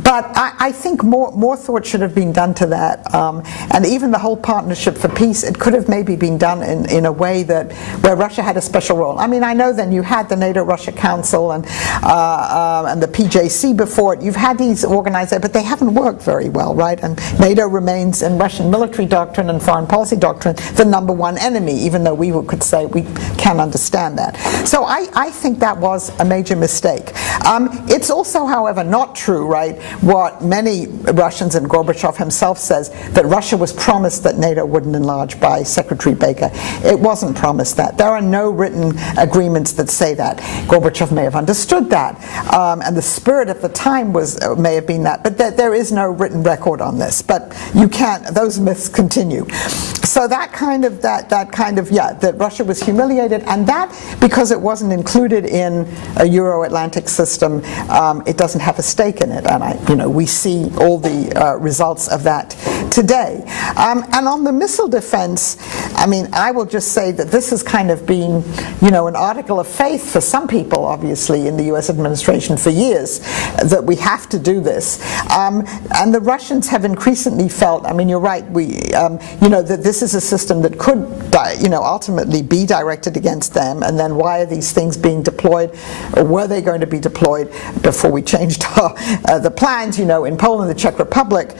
But I think more thought should have been done to that, and even the whole Partnership for Peace, it could have maybe been done in a way where Russia had a special role. I know then you had the NATO-Russia Council and the PJC before it. You've had these organized, but they haven't worked very well, right? And NATO remains, in Russian military doctrine and foreign policy doctrine, the number one enemy, even though we could say we can understand that. So I think that was a major mistake. It's also, however, not true, right, what many Russians and Gorbachev himself says, that Russia was promised that NATO wouldn't enlarge by Secretary Baker. It wasn't promised that. There are no written agreements that say that. Gorbachev may have understood that, and the spirit at the time may have been that, but there is no written record on this. But you can't, those myths continue. So that Russia was humiliated, and that, because it wasn't included in a Euro-Atlantic system, it doesn't have a stake in it, and we see all the results of that today. And on the missile defense, I will just say that this has kind of been, an article of faith for some people, obviously, in the U.S. administration for years, that we have to do this. And the Russians have increasingly felt, you're right, that this is a system that could, ultimately be directed against them, and then why are these things being deployed, or were they going to be deployed before we changed the plans, in Poland, the Czech Republic,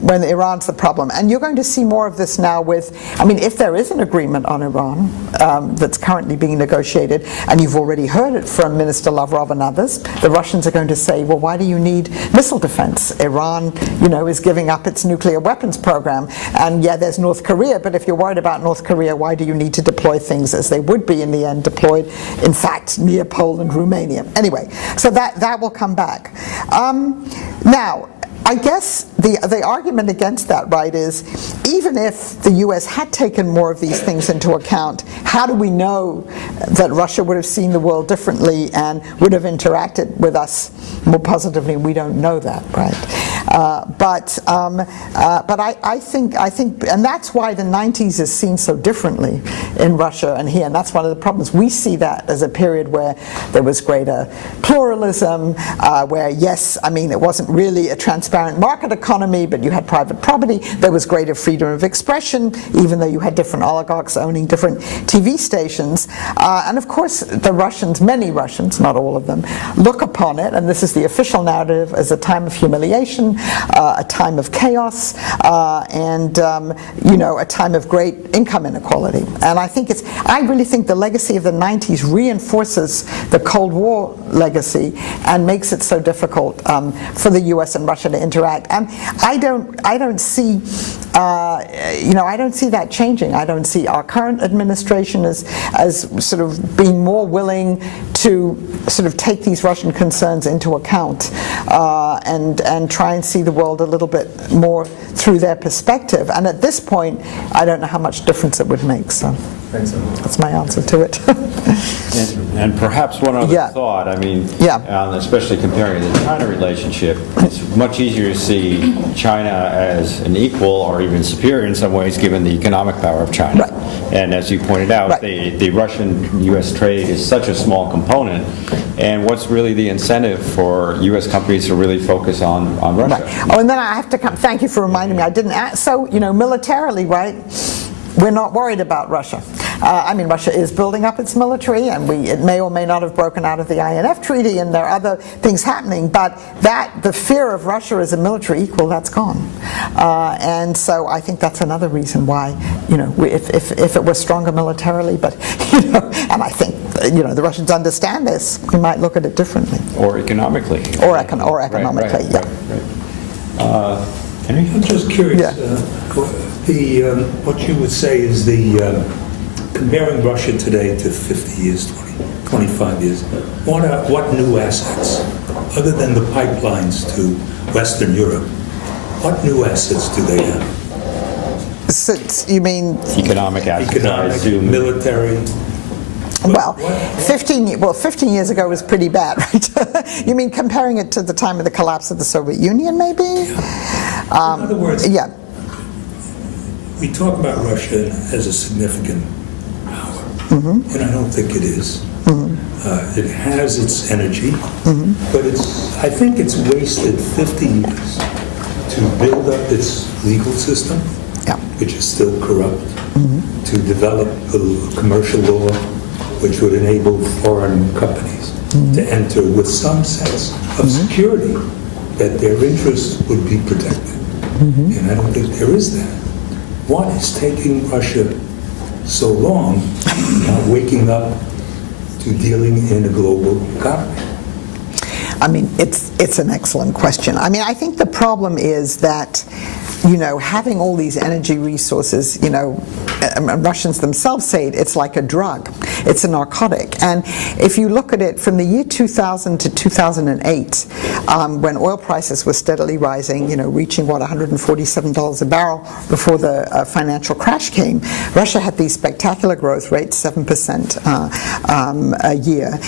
when Iran's the problem. And you're going to see more of this now with, if there is an agreement on Iran that's currently being negotiated, and you've already heard it from Minister Lavrov and others, the Russians are going to say, well, why do you need missile defense? Iran, is giving up its nuclear weapons program, and yeah, there's North Korea, but if you're worried about North Korea, why do you need to deploy things as they would be in the end deployed, in fact, near Poland, Romania? Anyway, so that will come back. Now, I guess the argument against that, right, is even if the U.S. had taken more of these things into account, how do we know that Russia would have seen the world differently and would have interacted with us more positively, and we don't know that, right? But I think, and that's why the 90s is seen so differently in Russia and here, and that's one of the problems. We see that as a period where there was greater pluralism, where, yes, I mean, it wasn't really a transparent market economy, but you had private property. There was greater freedom of expression, even though you had different oligarchs owning different TV stations. And of course, the Russians, many Russians, not all of them, look upon it, and this is the official narrative, as a time of humiliation, a time of chaos, and a time of great income inequality. And I really think the legacy of the 90s reinforces the Cold War legacy and makes it so difficult for the U.S. and Russia to interact. And I don't see that changing. I don't see our current administration as sort of being more willing to sort of take these Russian concerns into account and try and see the world a little bit more through their perspective. And at this point, I don't know how much difference it would make. So Thanks, Angela. that's my answer to it. And perhaps one other Yeah. thought, I mean, Yeah. especially comparing the China relationship, it's much easier to see China as an equal or even superior in some ways, given the economic power of China. Right. And as you pointed out, Right. the Russian-U.S. trade is such a small component, and what's really the incentive for U.S. companies to really focus on Russia? Right. Oh, and then I have to come, thank you for reminding me, I didn't ask, so, militarily, right, we're not worried about Russia. Russia is building up its military, and it may or may not have broken out of the INF Treaty, and there are other things happening, but the fear of Russia as a military equal, that's gone. And so I think that's another reason why, if it was stronger militarily, but, and I think, the Russians understand this, we might look at it differently. Or economically. Or economically, yeah. Right. Henry? I'm just curious, Yeah. what you would say is comparing Russia today to 50 years, 25 years, what new assets, other than the pipelines to Western Europe, what new assets do they have? You mean Economic assets, I Economic, assume. military? Well, 15 years ago was pretty bad, right? You mean comparing it to the time of the collapse of the Soviet Union, maybe? In other words, Yeah. we talk about Russia as a significant power, and I don't think it is. It has its energy, but I think it's wasted 50 years to build up its legal system, which is still corrupt, to develop a commercial law which would enable foreign companies to enter with some sense of security that their interests would be protected. And I don't think there is that. What is taking Russia so long not waking up to dealing in a global economy? It's an excellent question. I think the problem is that having all these energy resources, Russians themselves say it's like a drug. It's a narcotic. And if you look at it from the year 2000 to 2008, when oil prices were steadily rising, reaching, $147 a barrel before the financial crash came, Russia had these spectacular growth rates, 7% a year.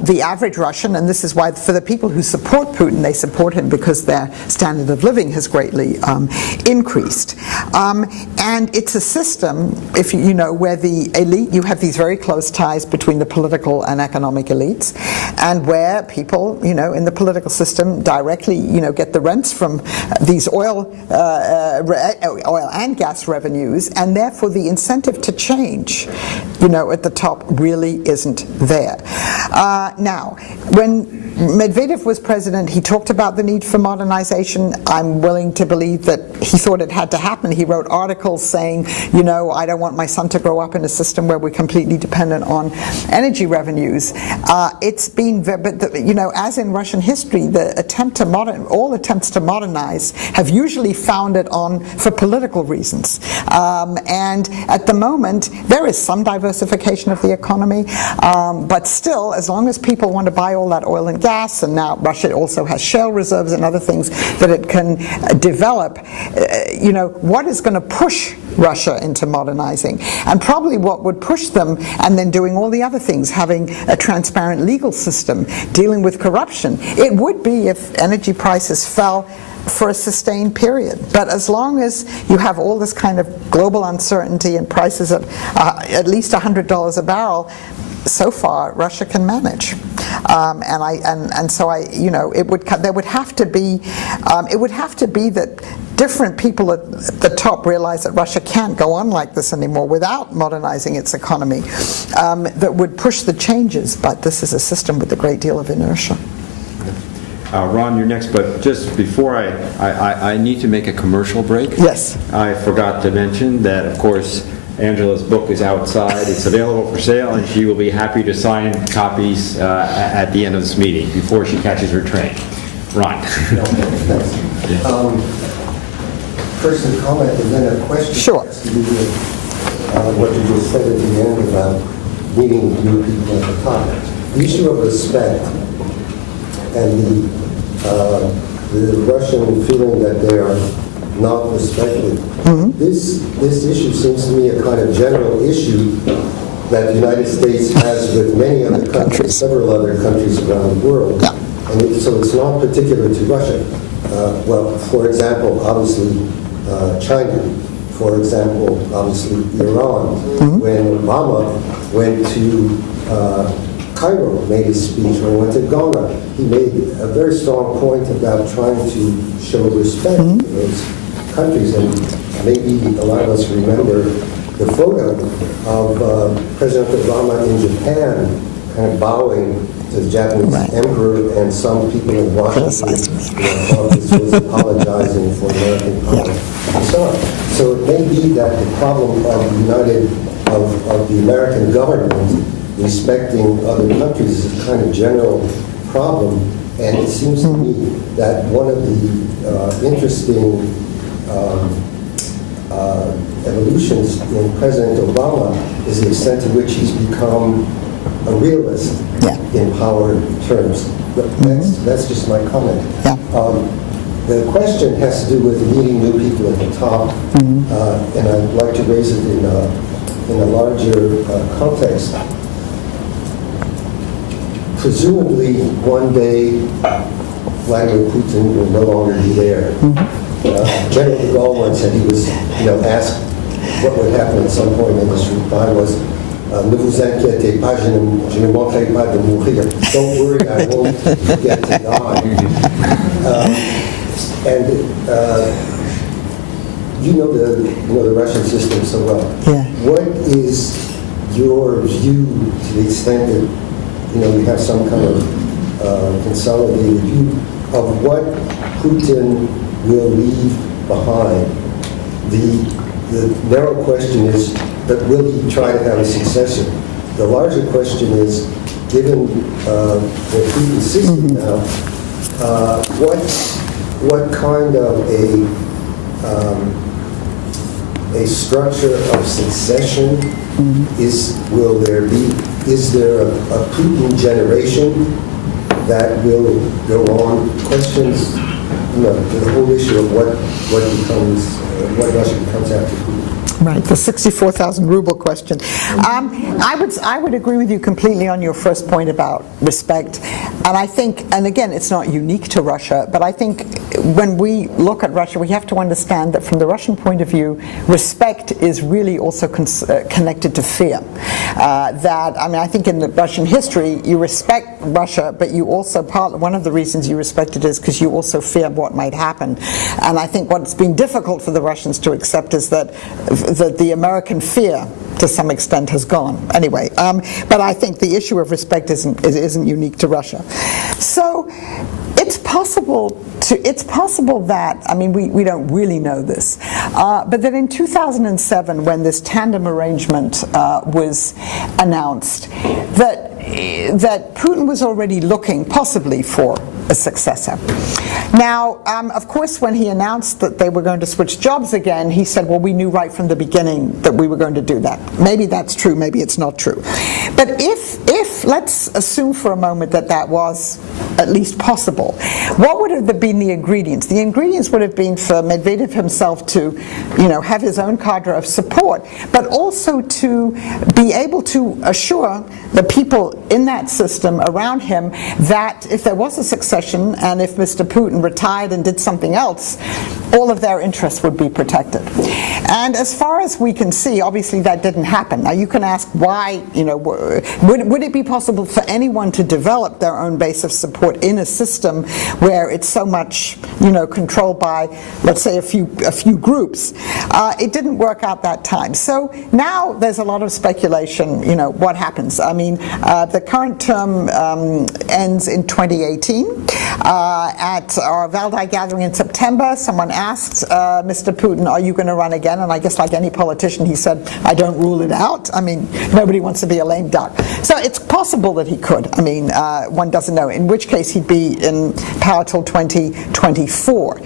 The average Russian, and this is why for the people who support Putin, they support him because their standard of living has greatly increased. And it's a system, if where the elite, you have these very close ties between the political and economic elites, and where people, in the political system directly, get the rents from these oil and gas revenues, and therefore the incentive to change, at the top really isn't there. Now, when Medvedev was president, he talked about the need for modernization. I'm willing to believe that he thought it had to happen. He wrote articles saying, I don't want my son to grow up in a system where we're completely dependent on energy revenues. It's been, as in Russian history, all attempts to modernize have usually founded for political reasons. And at the moment, there is some diversification of the economy, but still, as long as people want to buy all that oil and gas, and now Russia also has shale reserves and other things that it can develop. What is going to push Russia into modernizing? And probably what would push them, and then doing all the other things, having a transparent legal system, dealing with corruption, it would be if energy prices fell for a sustained period. But as long as you have all this kind of global uncertainty and prices at least $100 a barrel, so far Russia can manage, there would have to be that different people at the top realize that Russia can't go on like this anymore without modernizing its economy, that would push the changes. But this is a system with a great deal of inertia. Ron, you're next, but just before I need to make a commercial break. Yes. I forgot to mention that, of course, Angela's book is outside. It's available for sale, and she will be happy to sign copies at the end of this meeting before she catches her train. Ron. First a comment and then a question. Sure. Has to do with what you just said at the end about meeting new people at the top. The issue of respect and the Russian feeling that they are not respected. This issue seems to me a kind of general issue that the United States has with many other countries, several other countries around the world. Yeah. And so it's not particular to Russia. Well, for example, obviously China. For example, obviously Iran. When Obama went to Cairo, made his speech, when he went to Ghana, he made a very strong point about trying to show respect to those countries. And maybe a lot of us remember the photo of President Obama in Japan kind of bowing to the Japanese emperor, and some people in Washington thought this was apologizing for American power and so on. So it may be that the problem of the American government respecting other countries is a kind of general problem, and it seems to me that one of the interesting evolutions in President Obama is the extent to which he's become a realist in power terms. But that's just my comment. The question has to do with meeting new people at the top, and I'd like to raise it in a larger context. Presumably, one day, Vladimir Putin will no longer be there. General de Gaulle once said, he was asked what would happen at some point, and his reply was, ne vous inquiétez pas, je ne manquerai pas de mourir. Don't worry, I won't get to die. You know the Russian system so well. What is your view, to the extent that we have some kind of consolidated view of what Putin will leave behind? The narrow question is, but will he try to have a successor? The larger question is, given the Putin system now, what kind of a structure of succession will there be? Is there a Putin generation that will go on? Questions, the whole issue of what Russia becomes after Putin. Right, the 64,000 ruble question. I would agree with you completely on your first point about respect. And I think, and again, it's not unique to Russia, but I think when we look at Russia, we have to understand that from the Russian point of view, respect is really also connected to fear. I think in the Russian history, you respect Russia, but you also, one of the reasons you respect it is because you also fear what might happen. And I think what's been difficult for the Russians to accept is that the American fear, to some extent, has gone. Anyway, but I think the issue of respect isn't unique to Russia. So it's possible that, we don't really know this, but that in 2007, when this tandem arrangement was announced, that Putin was already looking possibly for a successor. Now, of course, when he announced that they were going to switch jobs again, he said, well, we knew right from the beginning that we were going to do that. Maybe that's true, maybe it's not true. But if let's assume for a moment that that was at least possible, what would have been the ingredients? The ingredients would have been for Medvedev himself to, have his own cadre of support, but also to be able to assure the people in that system around him that if there was a succession and if Mr. Putin retired and did something else, all of their interests would be protected. And as far as we can see, obviously that didn't happen. Now you can ask why, would it be possible for anyone to develop their own base of support in a system where it's so much, controlled by, let's say, a few groups? It didn't work out that time. So now there's a lot of speculation, what happens. I mean, the current term ends in 2018. At our Valdai gathering in September, someone asked Mr. Putin, are you going to run again? And I guess like any politician, he said, I don't rule it out. I mean, nobody wants to be a lame duck. So it's possible that he could. I mean, one doesn't know, in which case he'd be in power till 2024.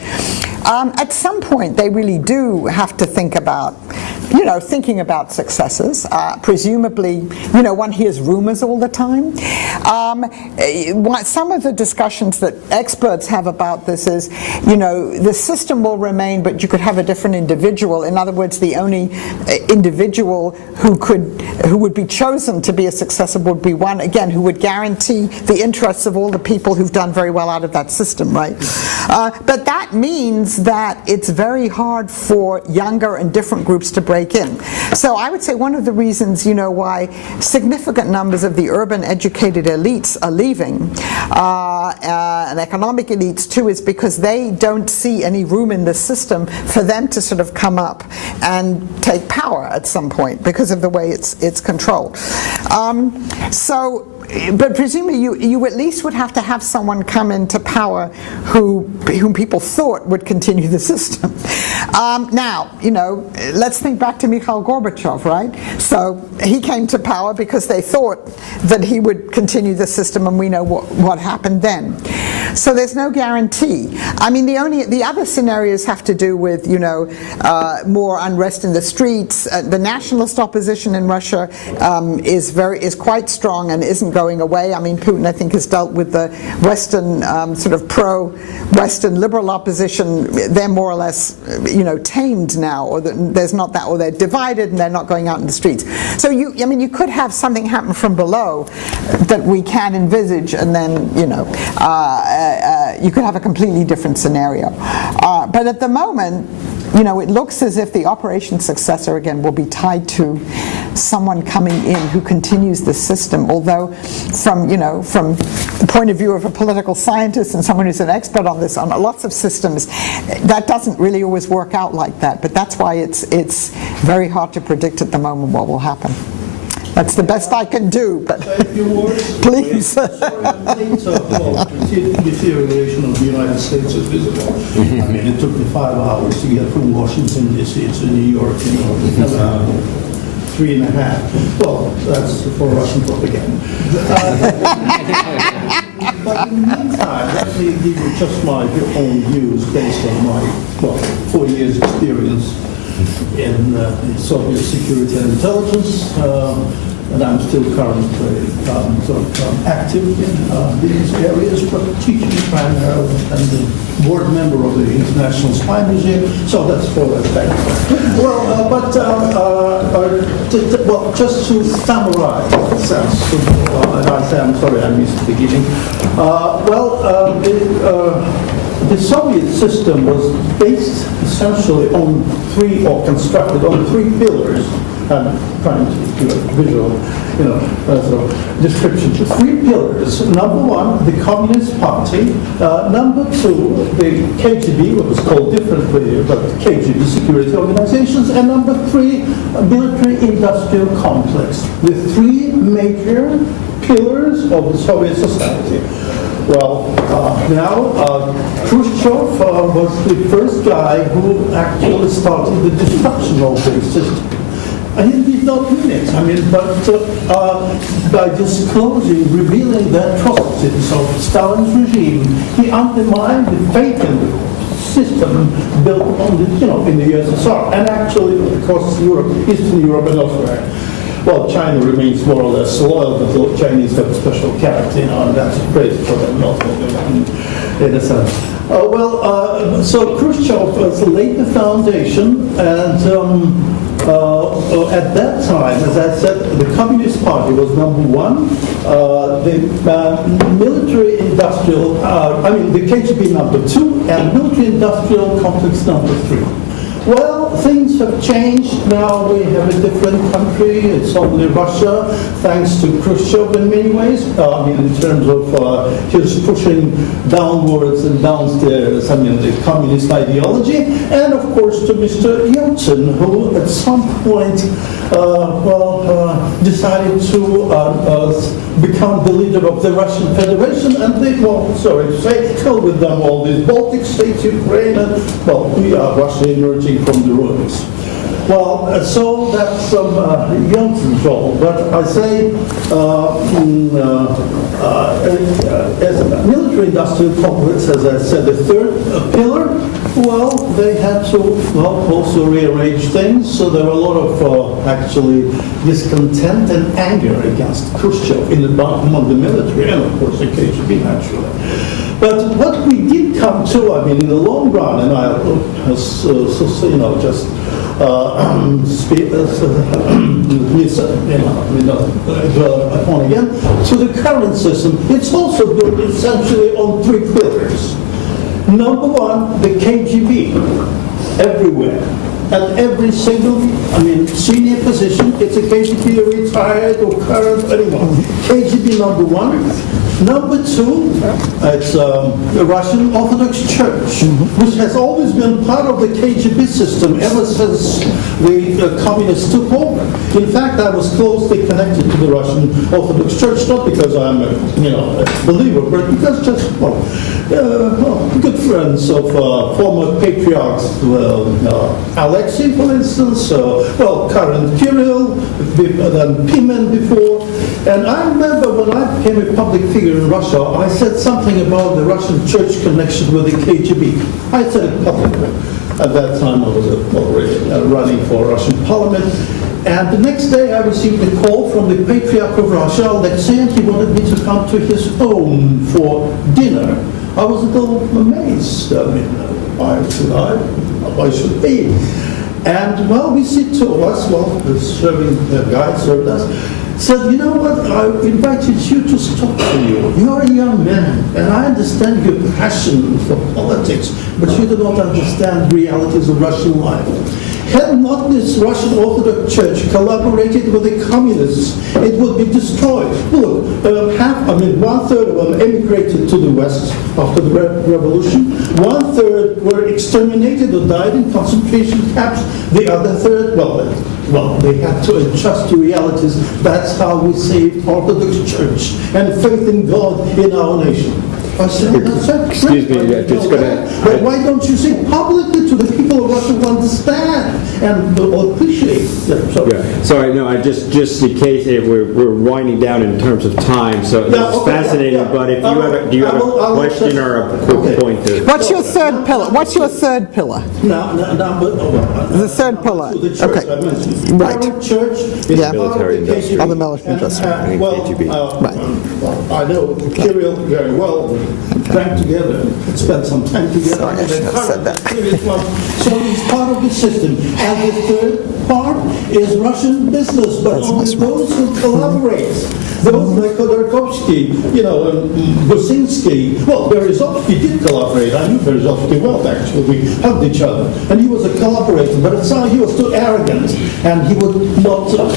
At some point, they really do have to think about, thinking about successors. Presumably, one hears rumors all the time. Some of the discussions that experts have about this is, the system will remain, but you could have a different individual. In other words, the only individual who would be chosen to be a successor would be one, again, who would guarantee the interests of all the people who've done very well out of that system, right? But that means that it's very hard for younger and different groups to break in. So I would say one of the reasons, why significant numbers of the urban educated elites are leaving, and economic elites too, is because they don't see any room in the system for them to sort of come up and take power at some point because of the way it's controlled. But presumably you at least would have to have someone come into power whom people thought would continue the system. Now, let's think back to Mikhail Gorbachev, right? So he came to power because they thought that he would continue the system, and we know what happened then. So there's no guarantee. I mean, the other scenarios have to do with, more unrest in the streets. The nationalist opposition in Russia is quite strong and isn't going away. I mean, Putin, I think, has dealt with the Western sort of pro-Western liberal opposition. They're more or less, tamed now, or there's not that, or they're divided and they're not going out in the streets. So you could have something happen from below that we can envisage, and then you could have a completely different scenario. But at the moment, it looks as if the operation successor again will be tied to someone coming in who continues the system. Although, from the point of view of a political scientist and someone who's an expert on this, on lots of systems, that doesn't really always work out like that. But that's why it's very hard to predict at the moment what will happen. That's the best I can do, but please. The deterioration of the United States is visible. I mean, it took me 5 hours to get from Washington, D.C. to New York, 3.5. Well, that's for Russian propaganda. But in the meantime, let me give you just my own views based on my 4 years experience in Soviet security and intelligence, and I'm still currently active in these areas, but teaching primarily and the board member of the International Spy Museum, so that's for that background. Well, just to summarize, I'm sorry I missed the beginning. The Soviet system was based essentially on constructed on 3 pillars. I'm trying to do a visual, description. 3 pillars. Number 1, the Communist Party. Number 2, the KGB, what was called differently, but KGB security organizations. And number 3, a military-industrial complex. The 3 major pillars of the Soviet society. Well, Khrushchev was the first guy who actually started the destruction of the system. And he did not mean it. I mean, but by disclosing, revealing the atrocities of Stalin's regime, he undermined the faith in the system built on the, in the USSR, and actually across Europe, Eastern Europe, and elsewhere. Well, China remains more or less loyal, but the Chinese have a special character, and that's praise for them, not for them, in a sense. So Khrushchev laid the foundation, and at that time, as I said, the Communist Party was number one, the military-industrial, the KGB number two, and military-industrial complex number three. Well, things have changed. Now we have a different country. It's only Russia, thanks to Khrushchev in many ways. In terms of his pushing downwards and downstairs, the communist ideology. And of course to Mr. Yeltsin, who at some point, decided to become the leader of the Russian Federation. And they, sorry to say, held with them all these Baltic states, Ukraine, and, Russia emerging from the ruins. Well, so that's Yeltsin's role. But I say, as a military-industrial complex, as I said, the third pillar, well, they had to also rearrange things. So there were a lot of actually discontent and anger against Khrushchev among the military, and of course the KGB naturally. But what we did come to, in the long run, and I'll just upon again, to the current system, it's also built essentially on three pillars. Number one, the KGB, everywhere. At every single, senior position, it's a KGB retired or current, anyone. KGB number one. Number two, it's the Russian Orthodox Church, which has always been part of the KGB system ever since the communists took over. In fact, I was closely connected to the Russian Orthodox Church, not because I'm a believer, but because just, good friends of former patriarchs, Alexei, for instance, current Kirill, then Pimen before. And I remember when I became a public figure in Russia, I said something about the Russian church connection with the KGB. I said it publicly. At that time, I was already running for Russian parliament. And the next day, I received a call from the Patriarch of Russia, Alexei, and he wanted me to come to his home for dinner. I was a little amazed. Why should be? And, we see two of us, the guy served us, said, you know what, I invited you to talk to you. You're a young man, and I understand your passion for politics, but you do not understand the realities of Russian life. Had not this Russian Orthodox Church collaborated with the communists, it would be destroyed. Look, one-third of them emigrated to the West after the revolution. One-third were exterminated or died in concentration camps. The other third, they had to adjust to realities. That's how we saved Orthodox Church and faith in God in our nation. I said, that's it. Excuse me, it's gonna... But why don't you say publicly to the people of Russia who understand and will appreciate them? Sorry, no, just in case we're winding down in terms of time, so it's fascinating, but if do you have a question or a quick point to... What's your third pillar? What's your third pillar? The third pillar. The church, okay. I mentioned. Right. Church is Military industrial. On the military industrial. I know Kirill very well. Drank together, spent some time together. Sorry, I should have said that. So it's part of the system. And the third part is Russian business, but only those who collaborate. Those like Khodorkovsky, Gusinsky. Berezovsky did collaborate. I knew Berezovsky well, actually. We helped each other. And he was a collaborator, but it's he was too arrogant. And he would not, just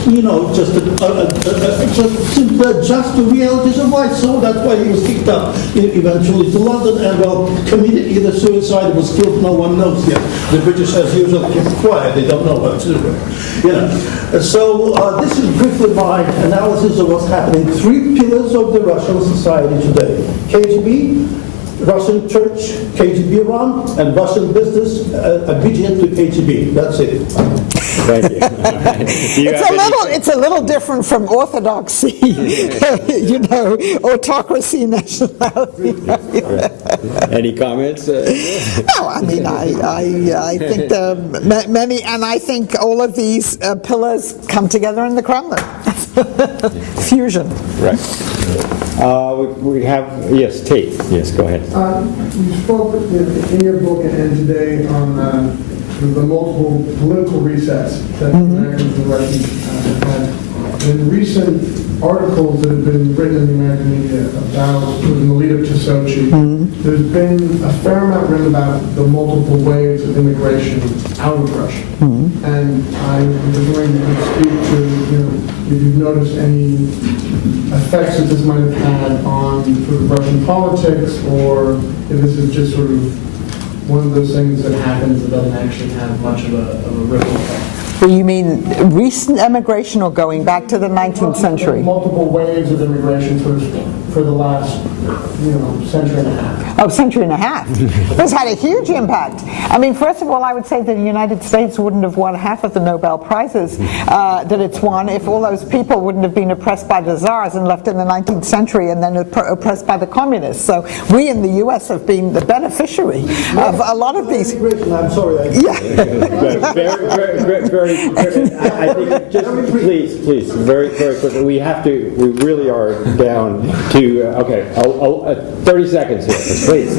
simply adjust to realities of life. So that's why he was kicked out eventually to London and, committed either suicide or was killed. No one knows yet. The British, as usual, keep quiet. They don't know what to do. So this is briefly my analysis of what's happening. Three pillars of the Russian society today. KGB, Russian church, KGB run, and Russian business, obedient to KGB. That's it. Thank you. Do you have any- It's a little different from orthodoxy, you know, autocracy, nationality. Any comments? No, I mean, I think many, and I think all of these pillars come together in the Kremlin. Fusion. Right. We have, yes, Tate. Yes, go ahead. You spoke in your book and today on the multiple political resets that Americans and Russians have had. In recent articles that have been written in the American media about in the lead up to Sochi, there's been a fair amount written about the multiple waves of immigration out of Russia. And I was wondering if you could speak to, you know, if you've noticed any effects that this might have had on sort of Russian politics, or if this is just sort of one of those things that happens that doesn't actually have much of a ripple effect. Well, you mean recent emigration or going back to the 19th century? Multiple waves of immigration for the last, century and a half. Oh, century and a half. It's had a huge impact. I mean, first of all, I would say that the United States wouldn't have won half of the Nobel Prizes that it's won if all those people wouldn't have been oppressed by the czars and left in the 19th century and then oppressed by the communists. So we in the U.S. have been the beneficiary of a lot of these. I'm sorry. Very, I think, just please, very quickly, we really are down to, okay, 30 seconds here, please.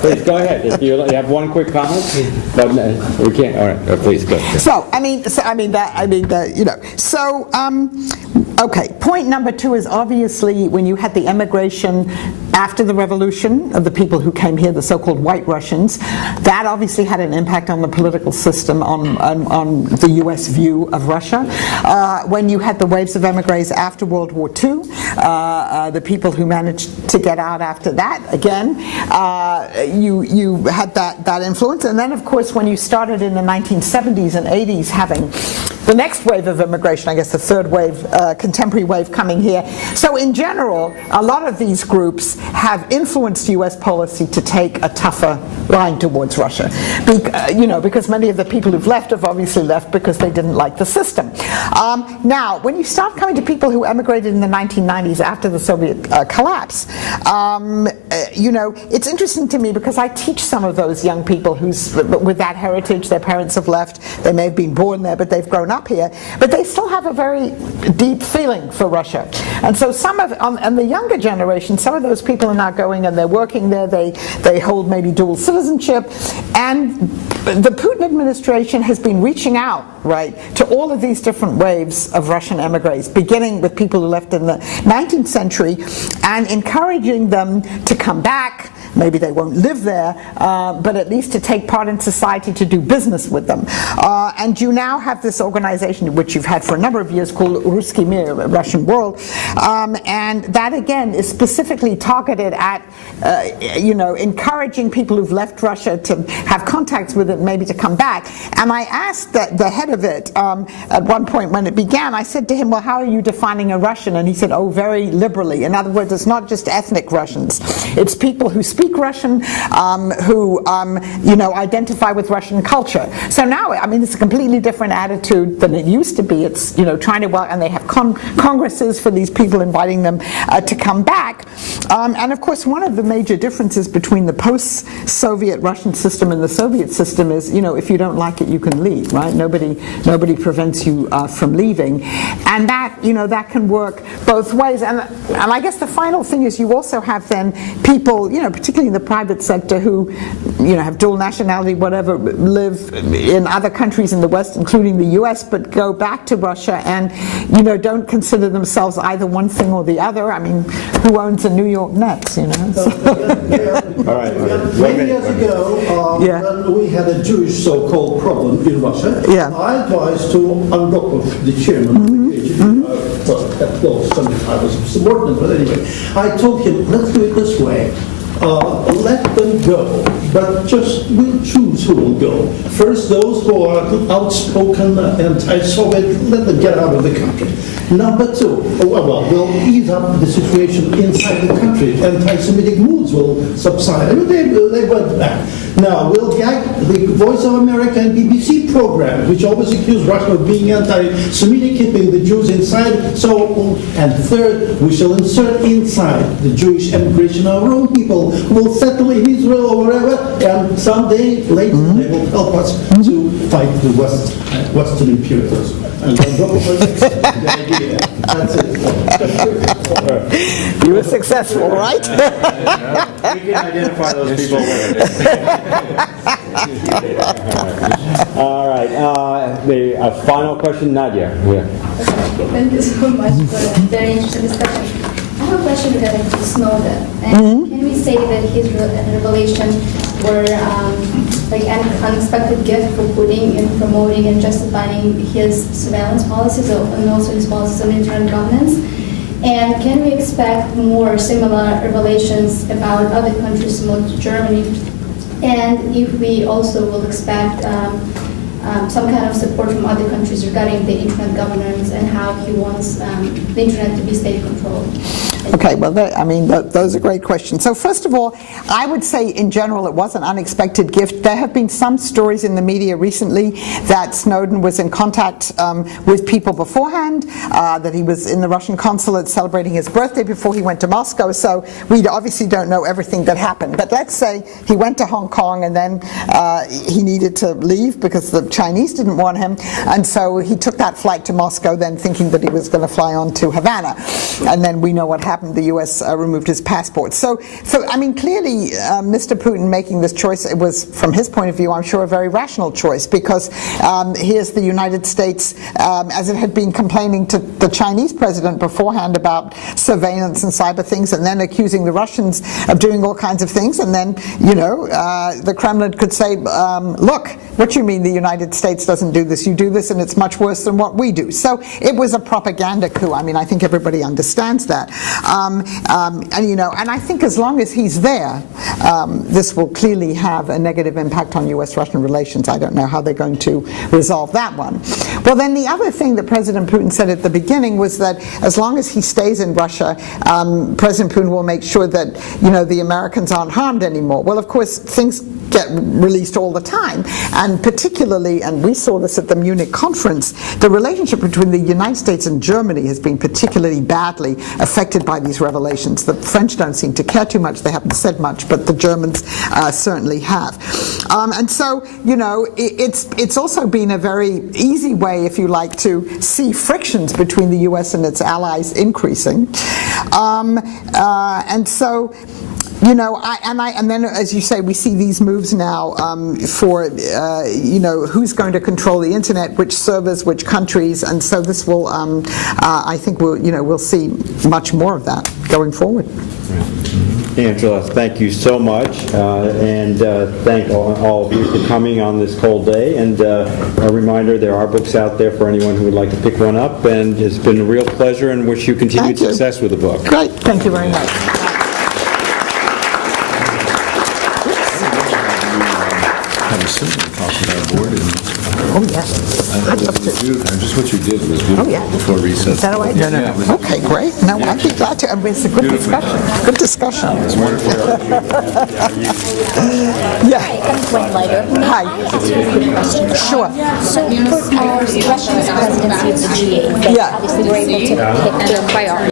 Please, go ahead. If you have one quick comment, but we can't, all right, please, go. Okay, point number two is obviously when you had the emigration after the revolution of the people who came here, the so-called white Russians, that obviously had an impact on the political system, on the U.S. view of Russia. When you had the waves of emigres after World War II, the people who managed to get out after that, again, you had that influence. And then, of course, when you started in the 1970s and 80s having the next wave of immigration, I guess the third wave, contemporary wave coming here. So in general, a lot of these groups have influenced U.S. policy to take a tougher line towards Russia. Because many of the people who've left have obviously left because they didn't like the system. Now, when you start coming to people who emigrated in the 1990s after the Soviet collapse, it's interesting to me because I teach some of those young people with that heritage, their parents have left, they may have been born there, but they've grown up here, but they still have a very deep feeling for Russia. And so and the younger generation, some of those people are now going and they're working there, they hold maybe dual citizenship, and the Putin administration has been reaching out, right, to all of these different waves of Russian emigres, beginning with people who left in the 19th century, and encouraging them to come back. Maybe they won't live there, but at least to take part in society, to do business with them. And you now have this organization, which you've had for a number of years, called Ruski Mir, Russian World, and that again is specifically targeted at, encouraging people who've left Russia to have contacts with it, maybe to come back. And I asked the head of it at one point when it began, I said to him, well, how are you defining a Russian? And he said, oh, very liberally. In other words, it's not just ethnic Russians. It's people who speak Russian, who identify with Russian culture. So now, I mean, it's a completely different attitude than it used to be. It's trying to and they have congresses for these people, inviting them to come back. And of course, one of the major differences between the post-Soviet Russian system and the Soviet system is, if you don't like it, you can leave, right? Nobody prevents you from leaving, and that that can work both ways. And I guess the final thing is you also have then people, particularly in the private sector, who have dual nationality, whatever, live in other countries in the West, including the U.S., but go back to Russia and don't consider themselves either one thing or the other. I mean, who owns the New York Nets? All right. Many years ago, when we had a Jewish so-called problem in Russia, I advised to Andropov, the chairman of the KGB, I was subordinate, but anyway, I told him, let's do it this way. let them go, but just we'll choose who will go. First, those who are outspoken anti-Soviet, let them get out of the country. Number two, we'll ease up the situation inside the country. Anti-Semitic moods will subside. I mean, they went back. Now, we'll get the Voice of America and BBC program, which always accuse Russia of being anti-Semitic, keeping the Jews inside. So, and third, we shall insert inside the Jewish emigration our own people who will settle in Israel or wherever, and someday later they will help us to fight the Western imperialism. And the idea. That's it. You were successful, right? We can identify those people later. All right, a final question, Nadia. Yeah. Thank you so much for a very interesting discussion. I have a question regarding to Snowden. And can we say that his revelations were like an unexpected gift for putting and promoting and justifying his surveillance policies and also his policies on internet governance? And can we expect more similar revelations about other countries similar to Germany? And if we also will expect some kind of support from other countries regarding the internet governance and how he wants the internet to be state-controlled. Okay, well, those are great questions. So first of all, I would say in general it was an unexpected gift. There have been some stories in the media recently that Snowden was in contact with people beforehand, that he was in the Russian consulate celebrating his birthday before he went to Moscow. So we obviously don't know everything that happened. But let's say he went to Hong Kong and then he needed to leave because the Chinese didn't want him. And so he took that flight to Moscow then thinking that he was going to fly on to Havana. And then we know what happened. The U.S. removed his passport. So I mean, clearly, Mr. Putin making this choice, it was, from his point of view, I'm sure, a very rational choice, because here's the United States, as it had been complaining to the Chinese president beforehand about surveillance and cyber things, and then accusing the Russians of doing all kinds of things, and then, you know, the Kremlin could say, look, what you mean the United States doesn't do this? You do this, and it's much worse than what we do. So it was a propaganda coup. I mean, I think everybody understands that. And, you know, and I think as long as he's there, this will clearly have a negative impact on U.S. Russian relations. I don't know how they're going to resolve that one. Well, then the other thing that President Putin said at the beginning was that as long as he stays in Russia, President Putin will make sure that, you know, the Americans aren't harmed anymore. Well, of course, things get released all the time, and particularly, and we saw this at the Munich conference, the relationship between the United States and Germany has been particularly badly affected by these revelations. The French don't seem to care too much, they haven't said much, but the Germans certainly have. And so, you know, it's also been a very easy way, if you like, to see frictions between the US and its allies increasing. And so, you know, and then, as you say, we see these moves now for, you know, who's going to control the internet, which servers, which countries, and so this will, I think, we'll see much more of that going forward. Angela, thank you so much, and thank all of you for coming on this cold day. And a reminder, there are books out there for anyone who would like to pick one up, and it's been a real pleasure, and wish you continued success with the book. Great, thank you very much. Oh, yes. I'd love to. Just what you did was beautiful. Oh, yeah. Before recess. Is that all right? No. Okay, great. No, I'd be glad to. I mean, it's a good discussion. Good discussion. It's wonderful. Yeah. I'm Gwen Lighter. Hi. Sure. So for Russia's presidency of the G8, they obviously were able to pick their priorities.